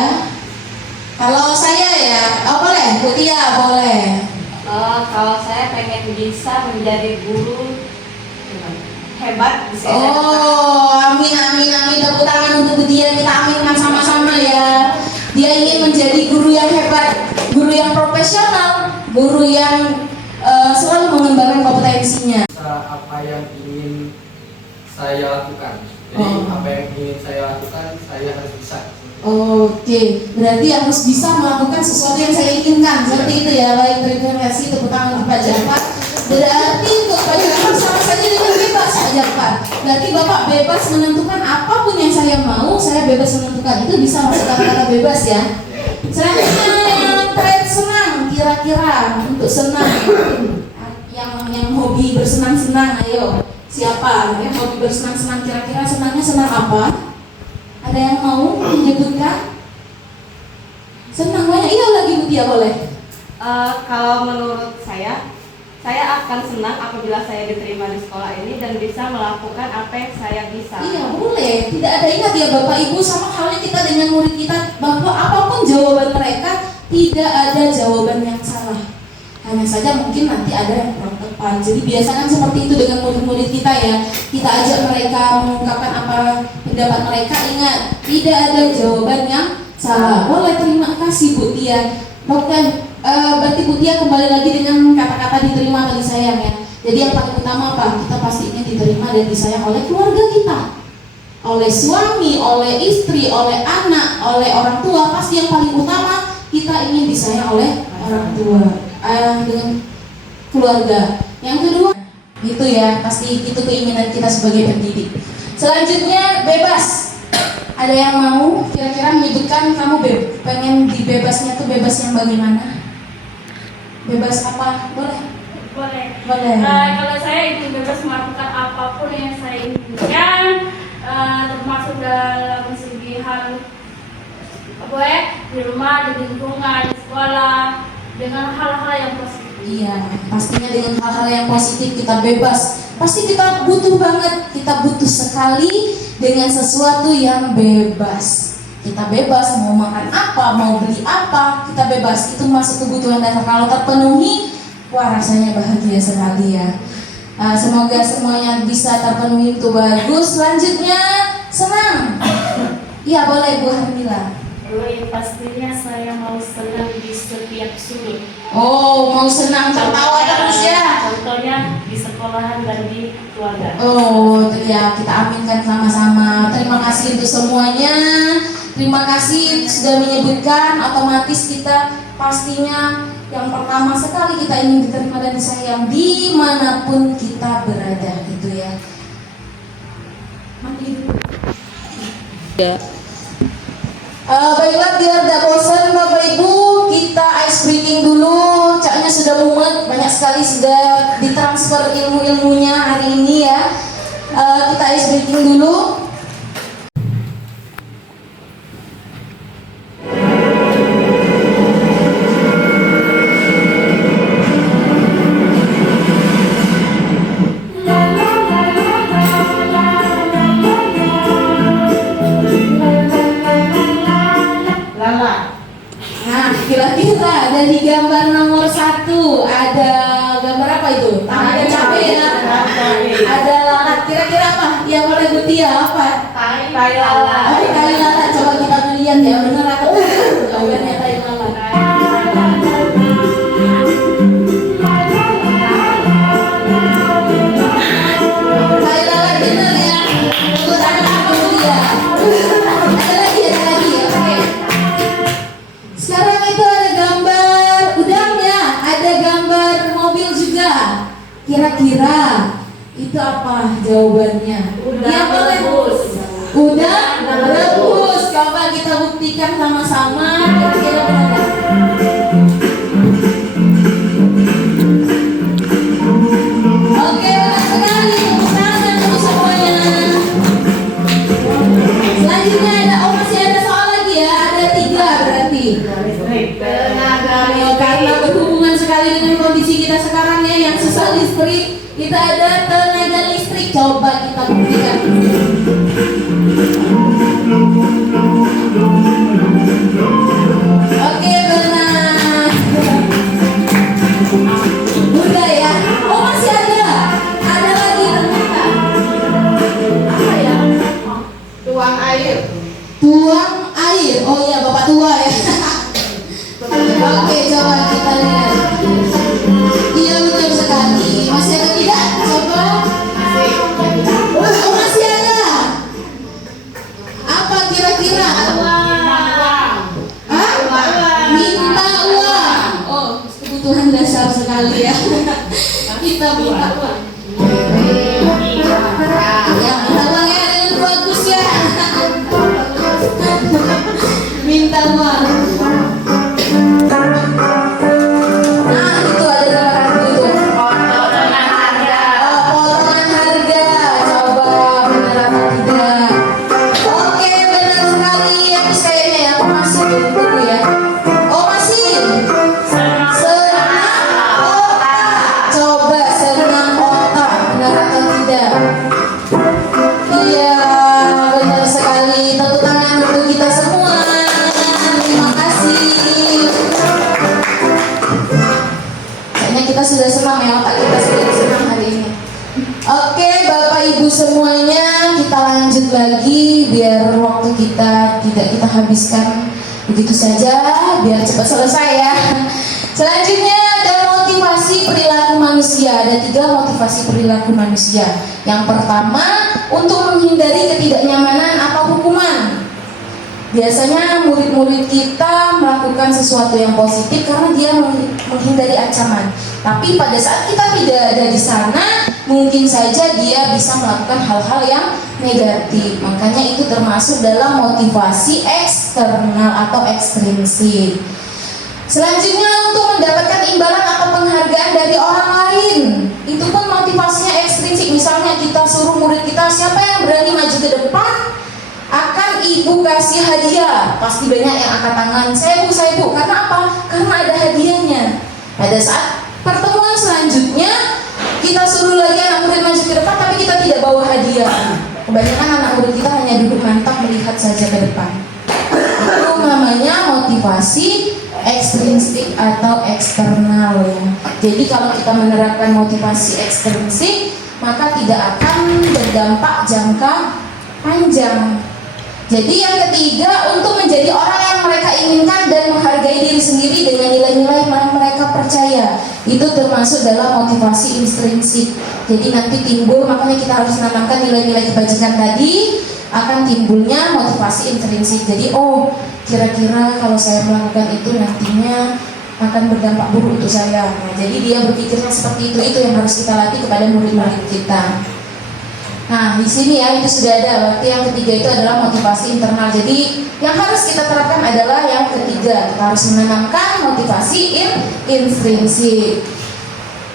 Kalau saya ya, oh boleh. Bu Tia boleh. Kalau saya pengen bisa menjadi guru hebat di SMA. Oh, amin amin amin. Tepuk tangan untuk dia, kita aminkan sama-sama ya. Dia ingin menjadi guru yang hebat, guru yang profesional, guru yang selalu mengembangkan kompetensinya. Apa yang ingin saya lakukan. Jadi apa yang ingin saya lakukan, saya harus bisa. Oke, berarti harus bisa melakukan sesuatu yang saya inginkan. Seperti itu ya. Baik, terima kasih. Tepuk tangan untuk Pak Jafar. Berarti untuk Pak Jafar sama saja dengan bebas Pak Jafar. Berarti Bapak bebas menentukan apapun yang saya mau, saya bebas menentukan. Itu bisa masuk kata-kata bebas ya. Selanjutnya yang terakhir senang, kira-kira untuk senang. Yang hobi bersenang-senang, ayo. Siapa yang hobi bersenang-senang? Kira-kira senangnya senang apa? Ada yang mau menyebutkan? Senang banyak. Iya lagi Bu Tia boleh. Kalau menurut saya akan senang apabila saya diterima di sekolah ini dan bisa melakukan apa yang saya bisa. Iya boleh. Tidak ada, ingat ya Bapak Ibu, sama halnya kita dengan murid kita, bahwa apapun jawaban mereka tidak ada jawaban yang salah. Hanya saja mungkin nanti ada yang kurang tepat. Jadi biasakan seperti itu dengan murid-murid kita ya. Kita ajak mereka mengungkapkan apa pendapat mereka. Ingat, tidak ada jawaban yang salah. Boleh, terima kasih Bu Tia. Berarti Bu Tia kembali lagi dengan kata-kata diterima atau disayang ya. Jadi yang paling utama apa? Kita pasti ingin diterima dan disayang oleh keluarga kita, oleh suami, oleh istri, oleh anak, oleh orang tua. Pasti yang paling utama kita ingin disayang oleh orang tua, dengan keluarga. Yang kedua itu ya, pasti itu keinginan kita sebagai pendidik. Selanjutnya bebas. Ada yang mau kira-kira menyebutkan kamu pengen dibebasnya tuh bebas yang bagaimana? Bebas apa? Boleh? Boleh. Kalau saya ingin bebas melakukan apapun yang saya inginkan, termasuk dalam segi hal di rumah, di lingkungan, di sekolah, dengan hal-hal yang positif. Iya, pastinya dengan hal-hal yang positif kita bebas. Pasti kita butuh banget, kita butuh sekali dengan sesuatu yang bebas. Kita bebas mau makan apa, mau beli apa, kita bebas. Itu masuk kebutuhan dasar. Kalau terpenuhi, wah rasanya bahagia sekali ya. Semoga semuanya bisa terpenuhi, itu bagus. Selanjutnya senang. Iya boleh Bu Harmila. Pastinya saya mau senang di setiap sudut. Oh, mau senang tertawa terus ya. Contohnya di sekolahan dan di keluarga. Oh, ya kita aminkan sama-sama. Terima kasih untuk semuanya. Terima kasih sudah menyebutkan. Otomatis kita pastinya yang pertama sekali kita ingin diterima dan disayang dimanapun kita berada, gitu ya. Mati dulu. Ya. Baiklah, biar tidak bosan Bapak Ibu, kita ice breaking dulu. Caknya sudah mumet, banyak sekali sudah ditransfer ilmu-ilmunya hari ini ya. Kita ice breaking dulu. Kira-kira dari gambar nomor 1 ada gambar apa itu? Ada cabai ya? Ada lalat. Kira-kira apa? Ya boleh Bu Tia apa? Tai lalat. Oh, tai lalat. Coba kita lihat ya, benar atau tidak? Jawabannya tai lalat. Tai lalat benar ya. Tepuk tangan untuk Bu Tia. Ada lagi ya. Oke. Sekarang itu ada gambar udangnya, ada gambar mobil juga. Kira-kira itu apa jawabannya? Udang rebus. Udang rebus. Coba kita buktikan sama-sama. Kira-kira benar nggak? sekarang ya yang susah listrik. Kita ada tenaga listrik, coba kita buktikan. Oke, benar. Udah ya. Oh, masih ada. Ada lagi ternyata. Apa ya? Tuang air. Tuang air. Oh iya, Bapak tua ya. Oke, coba kita lihat. Iya, betul sekali. Masih ada tidak? Coba. Oh, masih ada. Apa kira-kira? Hah? Minta uang. Oh, kebutuhan dasar sekali ya. Kita minta uang. Ya, minta uangnya dengan bagus ya. Minta uang. Nah, itu ada gambaran itu. Potongan harga. Coba benar apa tidak? Oke, benar sekali. Habis kayaknya ya, aku masih tunggu ya. Oh, masih. Senam otak. Coba senam otak. Benar atau tidak? Iya, benar sekali. Tepuk tangan untuk kita semua. Terima kasih. Kayaknya kita sudah senam ya, otak kita sudah senam hari ini. Oke, Bapak Ibu semuanya, kita lanjut lagi biar waktu kita tidak kita habiskan begitu saja, biar cepat selesai ya. Selanjutnya ada motivasi perilaku manusia. Ada 3 motivasi perilaku manusia. Yang pertama, untuk menghindari ketidaknyamanan atau hukuman. Biasanya murid-murid kita melakukan sesuatu yang positif karena dia menghindari ancaman. Tapi pada saat kita tidak ada di sana, mungkin saja dia bisa melakukan hal-hal yang negatif. Makanya itu termasuk dalam motivasi eksternal atau ekstrinsik. Selanjutnya, untuk mendapatkan imbalan atau penghargaan dari orang lain. Itu pun motivasinya ekstrinsik. Misalnya kita suruh murid kita, siapa yang berani maju ke depan, akan ibu kasih hadiah. Pasti banyak yang angkat tangan, saya bu. Karena apa? Karena ada hadiahnya. Pada saat pertemuan selanjutnya, kita suruh lagi anak murid maju ke depan, tapi kita tidak bawa hadiah. Kebanyakan anak murid kita hanya duduk mantap melihat saja ke depan. Itu namanya motivasi ekstrinsik atau eksternal ya. Jadi kalau kita menerapkan motivasi ekstrinsik, maka tidak akan berdampak jangka panjang. Jadi yang ketiga, untuk menjadi orang yang mereka inginkan dan menghargai diri sendiri dengan nilai-nilai yang mereka percaya. Itu termasuk dalam motivasi intrinsik. Jadi nanti timbul, makanya kita harus menanamkan nilai-nilai kebajikan tadi, akan timbulnya motivasi intrinsik. Jadi kira-kira kalau saya melakukan itu nantinya akan berdampak buruk untuk saya. Nah, jadi dia berpikirnya seperti itu yang harus kita latih kepada murid-murid kita. Nah, di sini ya itu sudah ada. Berarti yang ketiga itu adalah motivasi internal. Jadi yang harus kita terapkan adalah yang ketiga. Kita harus menanamkan motivasi intrinsik.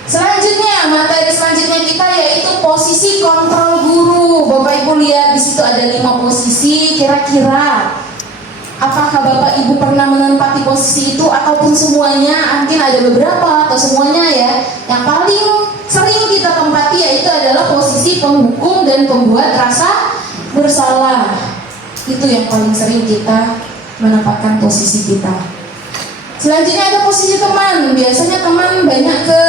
Selanjutnya, materi selanjutnya kita yaitu posisi kontrol guru. Bapak Ibu lihat di situ ada 5 posisi. Kira-kira apakah Bapak Ibu pernah menempati posisi itu ataupun semuanya? Mungkin ada beberapa atau semuanya ya. Yang paling sering kita tempati yaitu adalah posisi penghukum dan pembuat rasa bersalah. Itu yang paling sering kita menempatkan posisi kita. Selanjutnya ada posisi teman. Biasanya teman banyak ke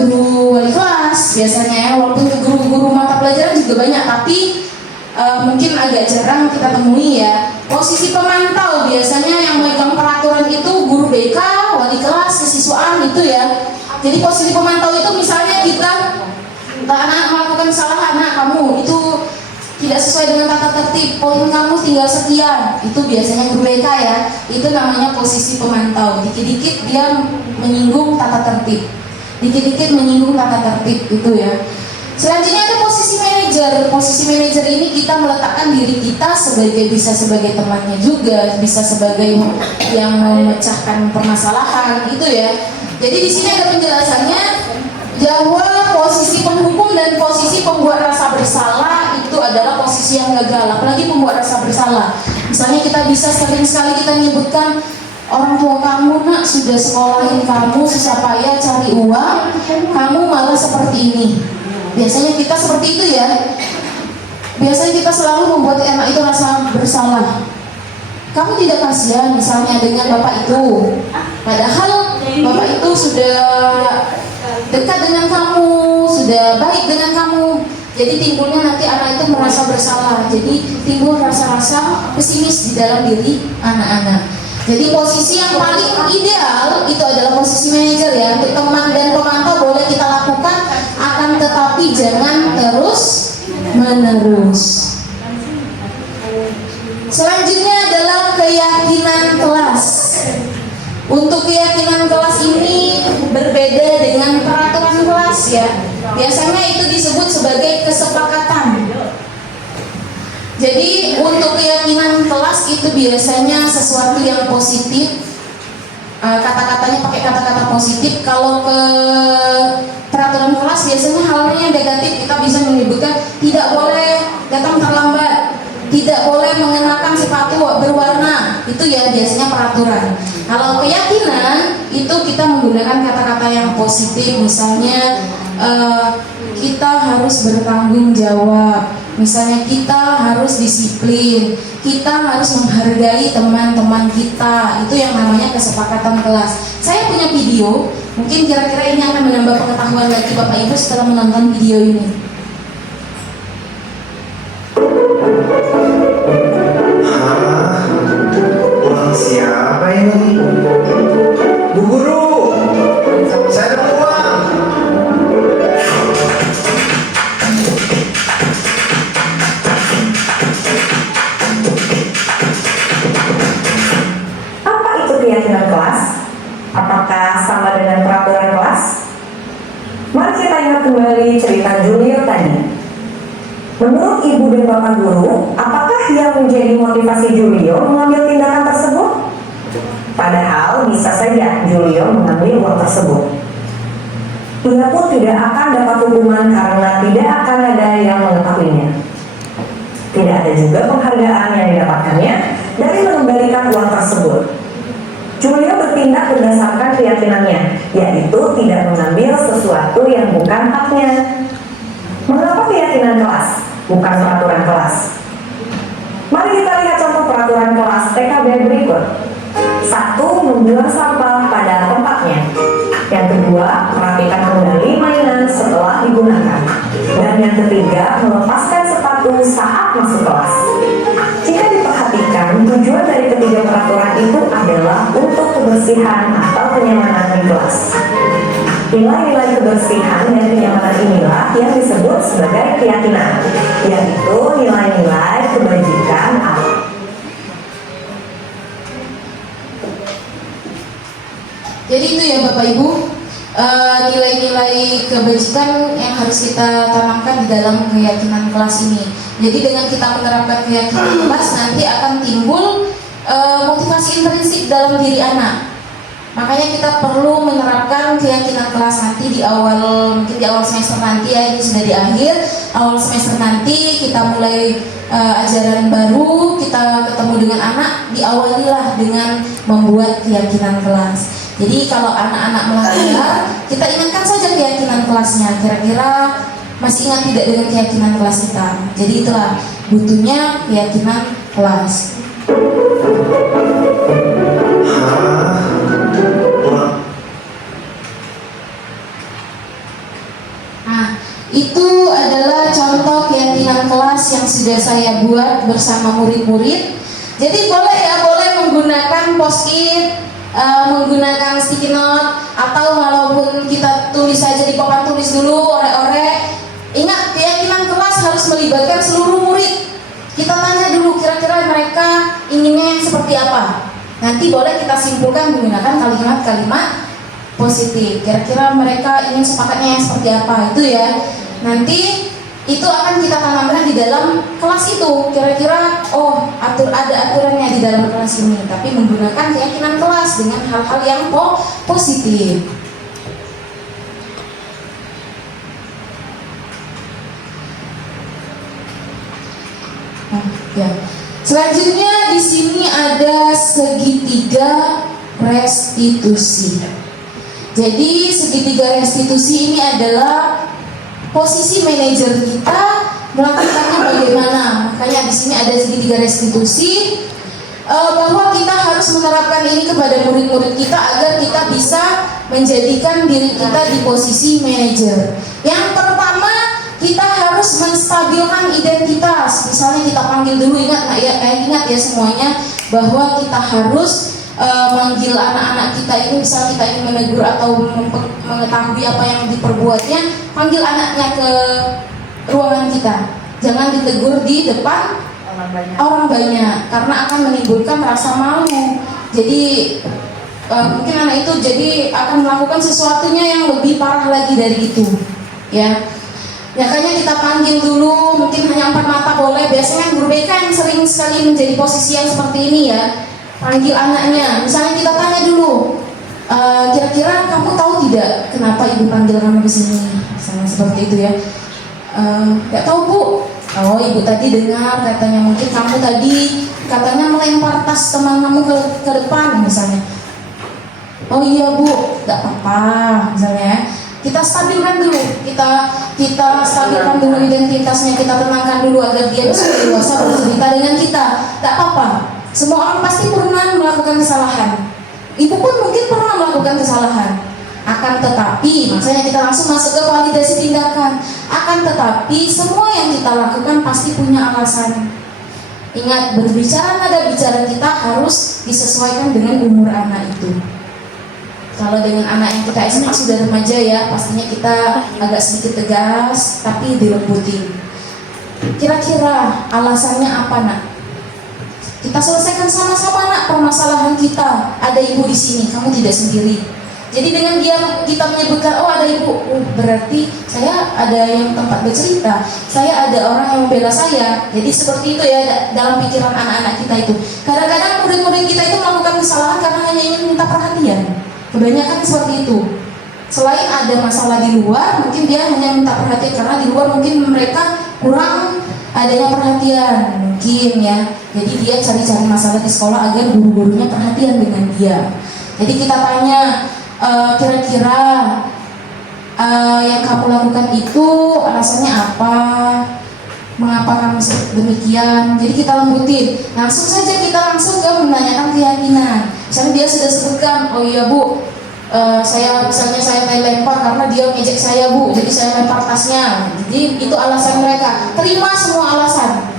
guru wali kelas biasanya ya, walaupun ke guru-guru mata pelajaran juga banyak, tapi mungkin agak jarang kita temui ya. Posisi pemantau biasanya yang memegang peraturan itu guru BK, wali kelas, kesiswaan itu ya. Jadi posisi pemantau itu misalnya kita anak melakukan kesalahan, anak kamu itu tidak sesuai dengan tata tertib, poin kamu tinggal sekian, itu biasanya guru BK ya. Itu namanya posisi pemantau. Dikit-dikit dia menyinggung tata tertib, dikit-dikit menyinggung tata tertib itu ya. Selanjutnya ada posisi manajer. Posisi manajer ini kita meletakkan diri kita bisa sebagai temannya juga, bisa sebagai yang memecahkan permasalahan itu ya. Jadi di sini ada penjelasannya bahwa posisi penghukum dan posisi pembuat rasa bersalah itu adalah posisi yang gagal, apalagi pembuat rasa bersalah. Misalnya kita bisa sering sekali kita menyebutkan orang tua kamu nak sudah sekolahin kamu susah payah cari uang, kamu malah seperti ini. Biasanya kita seperti itu ya. Biasanya kita selalu membuat anak itu rasa bersalah. Kamu tidak kasihan misalnya dengan bapak itu, padahal bapak itu sudah dekat dengan kamu, sudah baik dengan kamu. Jadi timbulnya nanti anak itu merasa bersalah. Jadi timbul rasa-rasa pesimis di dalam diri anak-anak. Jadi posisi yang paling ideal itu adalah posisi manajer ya. Untuk teman dan pemantau boleh kita lakukan, akan tetapi jangan terus menerus. Selanjutnya adalah keyakinan kelas. Untuk keyakinan kelas ini berbeda dengan peraturan kelas ya. Biasanya itu disebut sebagai kesepakatan. Jadi untuk keyakinan kelas itu biasanya sesuatu yang positif. Kata-katanya pakai kata-kata positif. Kalau ke peraturan kelas biasanya halnya yang negatif. Kita bisa menyebutkan tidak boleh datang terlambat, tidak boleh mengenakan sepatu berwarna. Itu ya biasanya peraturan. Kalau keyakinan itu kita menggunakan kata-kata yang positif. Misalnya kita harus bertanggung jawab, misalnya kita harus disiplin, kita harus menghargai teman-teman kita. Itu yang namanya kesepakatan kelas. Saya punya video, mungkin kira-kira ini akan menambah pengetahuan bagi Bapak Ibu setelah menonton video ini. Uang siapa ini? Bu Guru, saya ada uang. Apa itu keyakinan kelas? Apakah sama dengan peraturan kelas? Mari kita ingat kembali cerita Julio tadi. Menurut ibu dan bapak guru, apakah yang menjadi motivasi Julio mengambil tindakan tersebut? Padahal bisa saja Julio mengambil uang tersebut. Ia pun tidak akan dapat hukuman karena tidak akan ada yang mengetahuinya. Tidak ada juga penghargaan yang didapatkannya dari mengembalikan uang tersebut. Julio bertindak berdasarkan keyakinannya, yaitu tidak mengambil sesuatu yang bukan haknya. Mengapa keyakinan kelas, bukan peraturan kelas? Mari kita lihat contoh peraturan kelas TKB berikut. 1. Membuang sampah pada tempatnya. Yang kedua, merapikan kembali mainan setelah digunakan. Dan yang ketiga, melepaskan sepatu saat masuk kelas. Jika diperhatikan, tujuan dari ketiga peraturan itu adalah untuk kebersihan atau kenyamanan di kelas. Nilai-nilai kebersihan dan kenyamanan inilah yang disebut sebagai keyakinan, yaitu nilai-nilai kebajikan Allah. Jadi itu ya Bapak Ibu, nilai-nilai kebajikan yang harus kita tanamkan di dalam keyakinan kelas ini. Jadi dengan kita menerapkan keyakinan kelas, nanti akan timbul motivasi intrinsik dalam diri anak. Makanya kita perlu menerapkan keyakinan kelas nanti di awal, mungkin di awal semester nanti ya, ini sudah di akhir. Awal semester nanti kita mulai ajaran baru, kita ketemu dengan anak, diawalilah dengan membuat keyakinan kelas. Jadi kalau anak-anak melanggar, kita ingatkan saja keyakinan kelasnya. Kira-kira masih ingat tidak dengan keyakinan kelas kita? Jadi itulah butuhnya keyakinan kelas. Nah, itu adalah contoh keyakinan kelas yang sudah saya buat bersama murid-murid. Jadi boleh ya, boleh menggunakan post-it, menggunakan sticky note, atau walaupun kita tulis saja di papan tulis dulu, orek-orek. Ingat, keyakinan kelas harus melibatkan seluruh murid. Kita tanya dulu kira-kira mereka inginnya yang seperti apa. Nanti boleh kita simpulkan menggunakan kalimat-kalimat positif. Kira-kira mereka ingin sepakatnya yang seperti apa, itu ya. Nanti itu akan kita tanamkan di dalam kelas itu. Kira-kira ada aturannya di dalam kelas ini, tapi menggunakan keyakinan kelas dengan hal-hal yang positif. Ya. Selanjutnya di sini ada segitiga restitusi. Jadi segitiga restitusi ini adalah posisi manajer kita melakukannya bagaimana. Makanya di sini ada segitiga restitusi, bahwa kita harus menerapkan ini kepada murid-murid kita agar kita bisa menjadikan diri kita di posisi manajer. Yang pertama, kita harus menstabilkan identitas. Misalnya kita panggil dulu, ingat ya semuanya, bahwa kita harus manggil anak-anak kita itu, misal kita ingin menegur atau mengetahui apa yang diperbuatnya, panggil anaknya ke ruangan kita. Jangan ditegur di depan orang banyak karena akan menimbulkan rasa malu. Jadi mungkin anak itu jadi akan melakukan sesuatunya yang lebih parah lagi dari itu, ya. Makanya kita panggil dulu, mungkin hanya 4 mata boleh. Biasanya guru BK yang sering sekali menjadi posisi yang seperti ini, ya. Panggil anaknya, misalnya kita tanya dulu, kira-kira kamu tahu tidak kenapa ibu panggil kamu ke sini? Misalnya seperti itu, ya. Gak tahu, Bu. Oh, ibu tadi dengar katanya mungkin kamu tadi katanya melempar tas teman kamu ke depan misalnya. Oh iya, Bu, gak apa-apa misalnya. Kita stabilkan dulu, kita stabilkan dulu identitasnya, kita tenangkan dulu agar dia bisa dewasa bercerita dengan kita. Gak apa-apa. Semua orang pasti pernah melakukan kesalahan. Ibu pun mungkin pernah melakukan kesalahan. Akan tetapi, makanya kita langsung masuk ke validasi tindakan. Akan tetapi, semua yang kita lakukan pasti punya alasan. Ingat, berbicara nada bicara kita harus disesuaikan dengan umur anak itu. Kalau dengan anak yang kita SMA sudah remaja, ya, pastinya kita agak sedikit tegas, tapi dilembutin. Kira-kira alasannya apa, Nak? Kita selesaikan sama-sama, Nak, permasalahan kita. Ada ibu di sini, kamu tidak sendiri. Jadi dengan kita menyebutkan, oh ada ibu, berarti saya ada yang tempat bercerita, saya ada orang yang membela saya. Jadi seperti itu, ya, dalam pikiran anak-anak kita itu. Kadang-kadang murid-murid kita itu melakukan kesalahan karena hanya ingin minta perhatian. Kebanyakan seperti itu. Selain ada masalah di luar, mungkin dia hanya minta perhatian karena di luar mungkin mereka kurang adanya perhatian, mungkin, ya. Jadi dia cari-cari masalah di sekolah agar guru-gurunya perhatian dengan dia. Jadi kita tanya, kira-kira yang kamu lakukan itu alasannya apa? Mengapa kamu demikian? Jadi kita lembutin. Langsung saja kita langsung ke menanyakan keyakinan. Misalnya dia sudah sebutkan, oh iya, Bu, saya lempar karena dia ngejek saya, Bu, jadi saya lempar tasnya. Jadi itu alasan mereka. Terima semua alasan.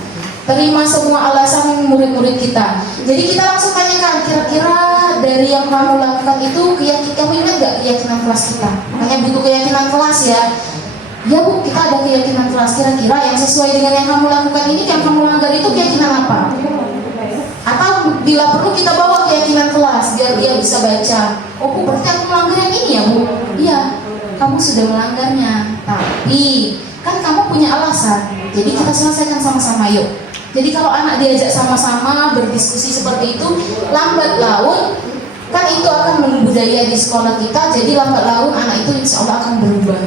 Terima semua alasan murid-murid kita. Jadi kita langsung tanyakan, kira-kira dari yang kamu lakukan itu, kamu ingat gak keyakinan kelas kita? Makanya butuh keyakinan kelas, ya. Ya, Bu, kita ada keyakinan kelas. Kira-kira yang sesuai dengan yang kamu lakukan ini, yang kamu langgar itu keyakinan apa? Atau bila perlu kita bawa keyakinan kelas biar dia bisa baca. Oh, Bu, berarti aku melanggar yang ini, ya, Bu? Iya, kamu sudah melanggarnya. Tapi kan kamu punya alasan. Jadi kita selesaikan sama-sama, yuk. Jadi kalau anak diajak sama-sama berdiskusi seperti itu, lambat laun kan itu akan membudaya di sekolah kita. Jadi lambat laun anak itu insya Allah akan berubah.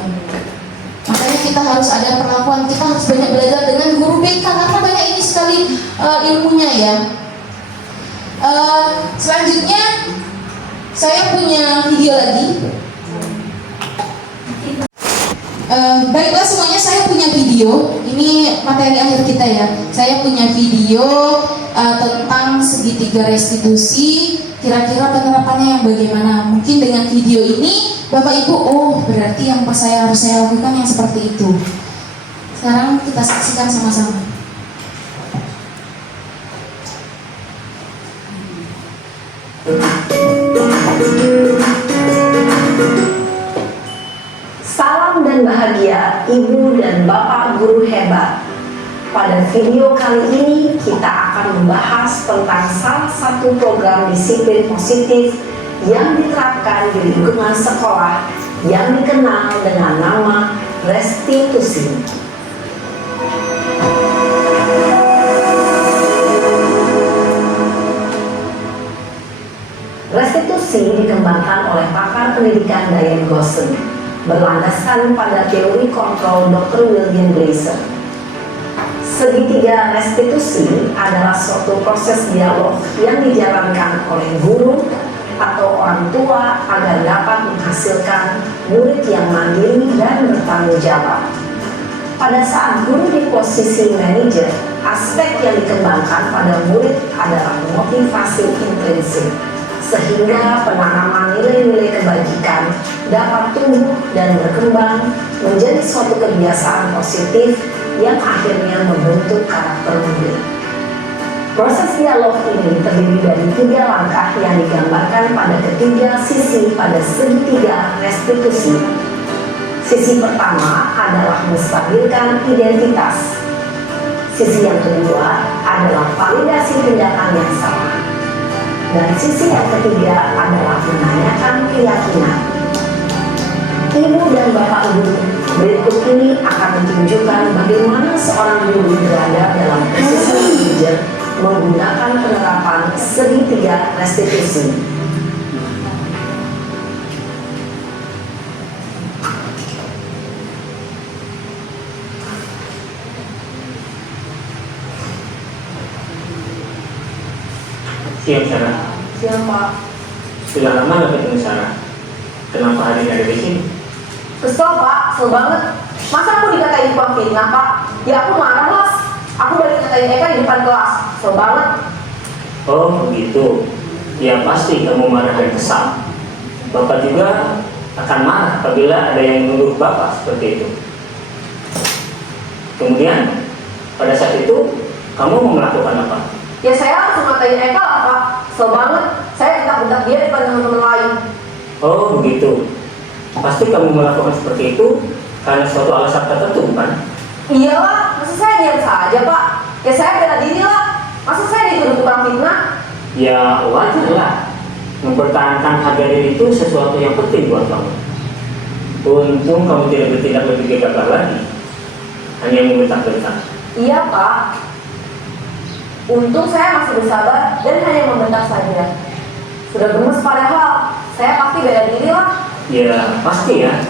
Makanya kita harus ada perlakuan, kita harus banyak belajar dengan guru BK karena banyak ini sekali ilmunya, ya. Selanjutnya saya punya video lagi. Baiklah semuanya, saya punya video. Ini materi akhir kita, ya. Saya punya video tentang segitiga restitusi. Kira-kira penerapannya yang bagaimana? Mungkin dengan video ini Bapak Ibu, oh berarti yang harus saya lakukan yang seperti itu. Sekarang kita saksikan sama-sama. Salam dan bahagia Ibu dan Bapak guru hebat. Pada video kali ini kita akan membahas tentang salah satu program disiplin positif yang diterapkan di lingkungan sekolah yang dikenal dengan nama restitusi. Restitusi dikembangkan oleh pakar pendidikan Diane Gosling, berlandaskan pada teori kontrol Dr. William Glasser. Segitiga restitusi adalah suatu proses dialog yang dijalankan oleh guru, atau orang tua agar dapat menghasilkan murid yang mandiri dan bertanggung jawab. Pada saat guru di posisi manajer, aspek yang dikembangkan pada murid adalah motivasi intrinsik, sehingga penanaman nilai-nilai kebajikan dapat tumbuh dan berkembang menjadi suatu kebiasaan positif yang akhirnya membentuk karakter murid. Proses dialog ini terdiri dari 3 langkah yang digambarkan pada ketiga sisi pada segitiga restitusi. Sisi pertama adalah menstabilkan identitas. Sisi yang kedua adalah validasi tindakan yang salah. Dan sisi yang ketiga adalah menanyakan keyakinan. Ibu dan Bapak Guru, berikut ini akan menunjukkan bagaimana seorang guru berada dalam posisi manajer menggunakan penerapan segitiga restitusi. Siang Sarah. Siang Pak. Sudah lama nggak ketemu Sarah? Kenapa hari ini ada di sini? Kesel Pak, kesel banget. Masa aku dikatain Pak fitnah Pak? Ya aku marah Mas. Aku balik katain Eka di depan kelas. Kesel banget. Oh begitu. Ya pasti kamu marah dan kesal. Bapak juga akan marah apabila ada yang menuduh Bapak seperti itu. Kemudian pada saat itu kamu mau melakukan apa? Ya saya langsung ngatain Eka lah Pak. Kesel banget. Saya bentak-bentak dia di depan teman-teman lain. Oh begitu. Pasti kamu melakukan seperti itu karena suatu alasan tertentu bukan? Iyalah, masa saya diam saja Pak? Ya saya bela diri lah. Masa saya dituduh tukang fitnah? Ya wajar lah. Mempertahankan harga diri itu sesuatu yang penting buat kamu. Untung kamu tidak bertindak lebih gegabah lagi, hanya membentak-bentak. Iya Pak. Untung saya masih bersabar dan hanya membentak saja. Sudah gemes padahal, saya pasti bela diri lah. Ya pasti ya.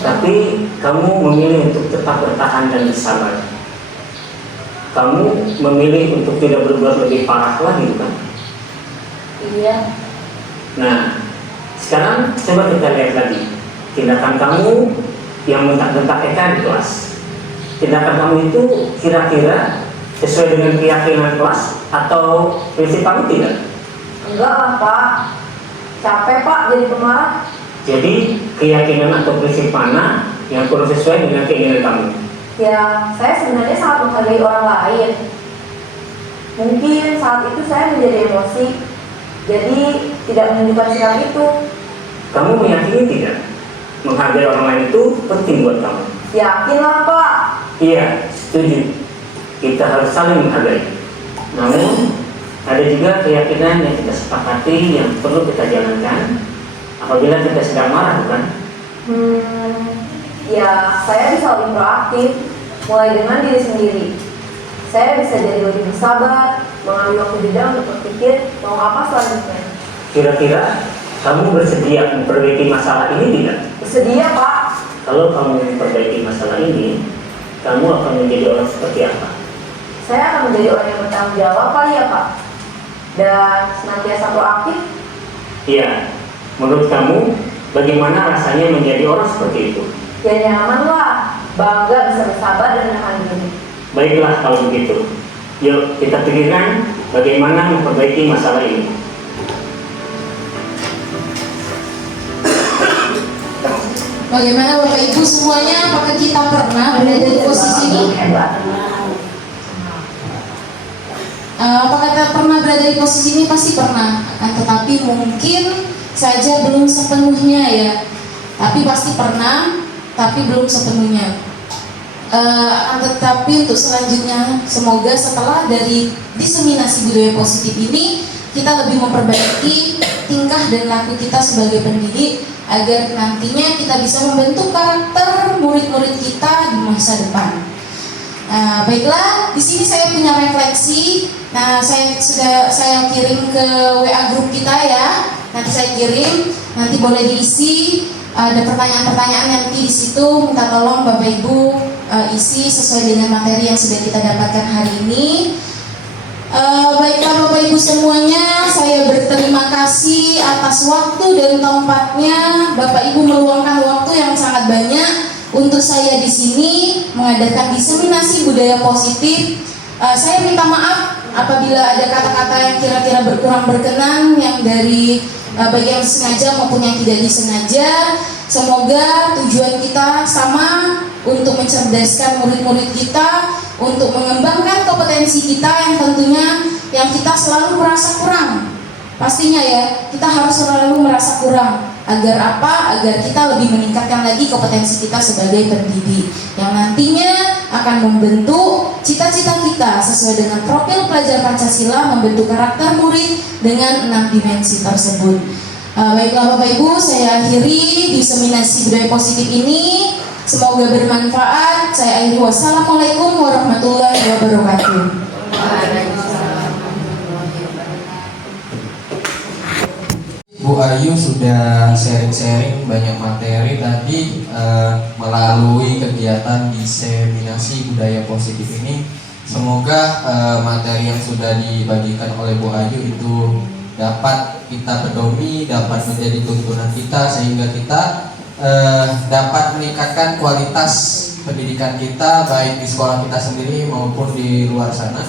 Tapi kamu memilih untuk tetap bertahan dan bersabar. Kamu memilih untuk tidak berbuat lebih parah lagi bukan? Iya. Nah, sekarang coba kita lihat lagi tindakan kamu yang bentak-bentak Eka di kelas. Tindakan kamu itu kira-kira sesuai dengan keyakinan kelas atau prinsip kamu tidak? Enggak lah Pak. Capek Pak jadi pemarah. Jadi keyakinan atau prinsip mana yang kurang sesuai dengan keinginan kamu? Ya, saya sebenarnya sangat menghargai orang lain. Mungkin saat itu saya menjadi emosi, jadi tidak menunjukkan sikap itu. Kamu meyakini tidak? Menghargai orang lain itu penting buat kamu. Yakinlah Pak. Iya, setuju. Kita harus saling menghargai. Namun, ada juga keyakinan yang kita sepakati yang perlu kita jalankan apabila kita sedang marah, bukan? Ya, saya bisa lebih proaktif, mulai dengan diri sendiri. Saya bisa jadi lebih bersabar, mengambil waktu jeda untuk berpikir mau apa selanjutnya. Kira-kira kamu bersedia memperbaiki masalah ini tidak? Bersedia Pak. Kalau kamu memperbaiki masalah ini, kamu akan menjadi orang seperti apa? Saya akan menjadi orang yang bertanggung jawab kali ya Pak. Dan senantiasa proaktif. Iya, menurut kamu bagaimana rasanya menjadi orang seperti itu? Ya nyaman lah, bangga bisa bersabar dan menahan diri. Baiklah kalau begitu. Yuk kita pikirkan bagaimana memperbaiki masalah ini. Bagaimana Bapak Ibu semuanya? Apakah kita pernah berada di posisi ini? Apakah kita pernah berada di posisi ini? Pasti pernah. Akan tetapi mungkin saja belum sepenuhnya ya. Tapi pasti pernah, tapi belum sepenuhnya. Akan tetapi untuk selanjutnya, semoga setelah dari diseminasi budaya positif ini, kita lebih memperbaiki tingkah dan laku kita sebagai pendidik agar nantinya kita bisa membentuk karakter murid-murid kita di masa depan. Baiklah, di sini saya punya refleksi. Nah, saya kirim ke WA grup kita ya. Nanti saya kirim, nanti boleh diisi. Ada pertanyaan-pertanyaan nanti di situ. Minta tolong Bapak Ibu isi sesuai dengan materi yang sudah kita dapatkan hari ini. Baiklah Bapak Bapak Ibu semuanya, saya berterima kasih atas waktu dan tempatnya. Bapak Ibu meluangkan waktu yang sangat banyak untuk saya di sini mengadakan diseminasi budaya positif. Saya minta maaf apabila ada kata-kata yang kira-kira berkurang berkenan, yang dari baik yang sengaja maupun yang tidak disengaja. Semoga tujuan kita sama, untuk mencerdaskan murid-murid kita, untuk mengembangkan kompetensi kita yang tentunya yang kita selalu merasa kurang. Pastinya ya, kita harus selalu merasa kurang. Agar apa? Agar kita lebih meningkatkan lagi kompetensi kita sebagai pendidik yang nantinya akan membentuk cita-cita kita sesuai dengan profil pelajar Pancasila, membentuk karakter murid dengan 6 dimensi tersebut. Baiklah Bapak Ibu, saya akhiri diseminasi budaya positif ini. Semoga bermanfaat. Saya akhiri. Wassalamualaikum warahmatullahi wabarakatuh. Bu Ayu sudah sharing-sharing banyak materi tadi melalui kegiatan diseminasi budaya positif ini. Semoga materi yang sudah dibagikan oleh Bu Ayu itu dapat kita pedomi, dapat menjadi tuntunan kita, sehingga kita dapat meningkatkan kualitas pendidikan kita baik di sekolah kita sendiri maupun di luar sana.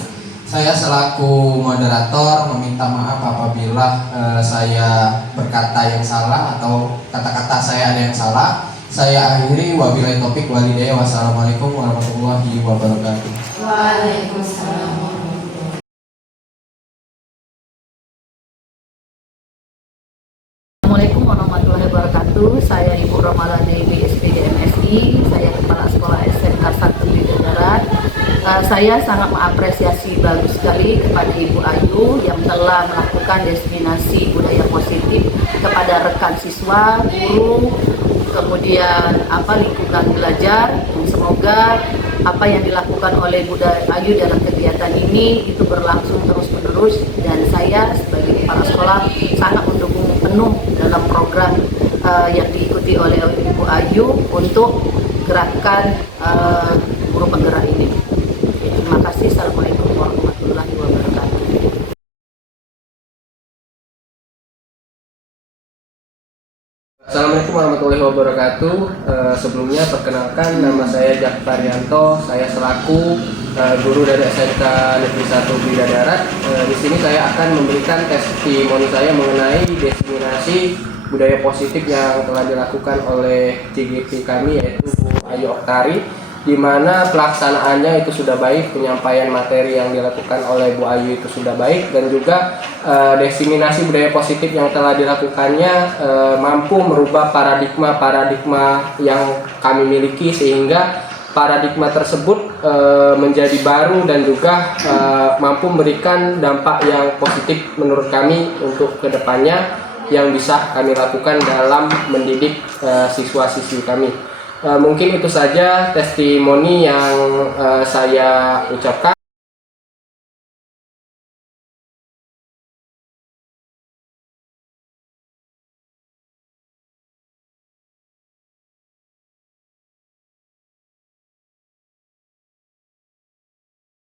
Saya selaku moderator meminta maaf apabila saya berkata yang salah atau kata-kata saya ada yang salah. Saya akhiri, wabillahi taufik walhidayah. Wassalamualaikum warahmatullahi wabarakatuh. Waalaikumsalam. Assalamualaikum warahmatullahi wabarakatuh. Saya Ibu Romala Dewi SPD MSI. Saya Kepala Sekolah SMK 1 Bidang Darat. Saya sangat mengapresiasi bagus sekali kepada Ibu Ayu yang telah melakukan diseminasi budaya positif kepada rekan siswa, guru, kemudian lingkungan belajar. Semoga apa yang dilakukan oleh Bu Ayu dalam kegiatan ini itu berlangsung terus-menerus, dan saya sebagai kepala sekolah sangat mendukung penuh dalam program yang diikuti oleh Ibu Ayu untuk gerakan guru penggerak ini. Terima kasih. Assalamualaikum warahmatullahi wabarakatuh. Assalamualaikum warahmatullahi wabarakatuh. Sebelumnya perkenalkan, nama saya Jakfar Yanto. Saya selaku guru dari SMK Negeri 1 Bidang Darat. Di sini saya akan memberikan testimoni saya mengenai diseminasi budaya positif yang telah dilakukan oleh CGP kami, yaitu Bu Ayu Oktari, di mana pelaksanaannya itu sudah baik, penyampaian materi yang dilakukan oleh Bu Ayu itu sudah baik, dan juga diseminasi budaya positif yang telah dilakukannya mampu merubah paradigma yang kami miliki, sehingga paradigma tersebut menjadi baru dan juga mampu memberikan dampak yang positif menurut kami untuk kedepannya yang bisa kami lakukan dalam mendidik siswa-siswi kami. Mungkin itu saja testimoni yang saya ucapkan.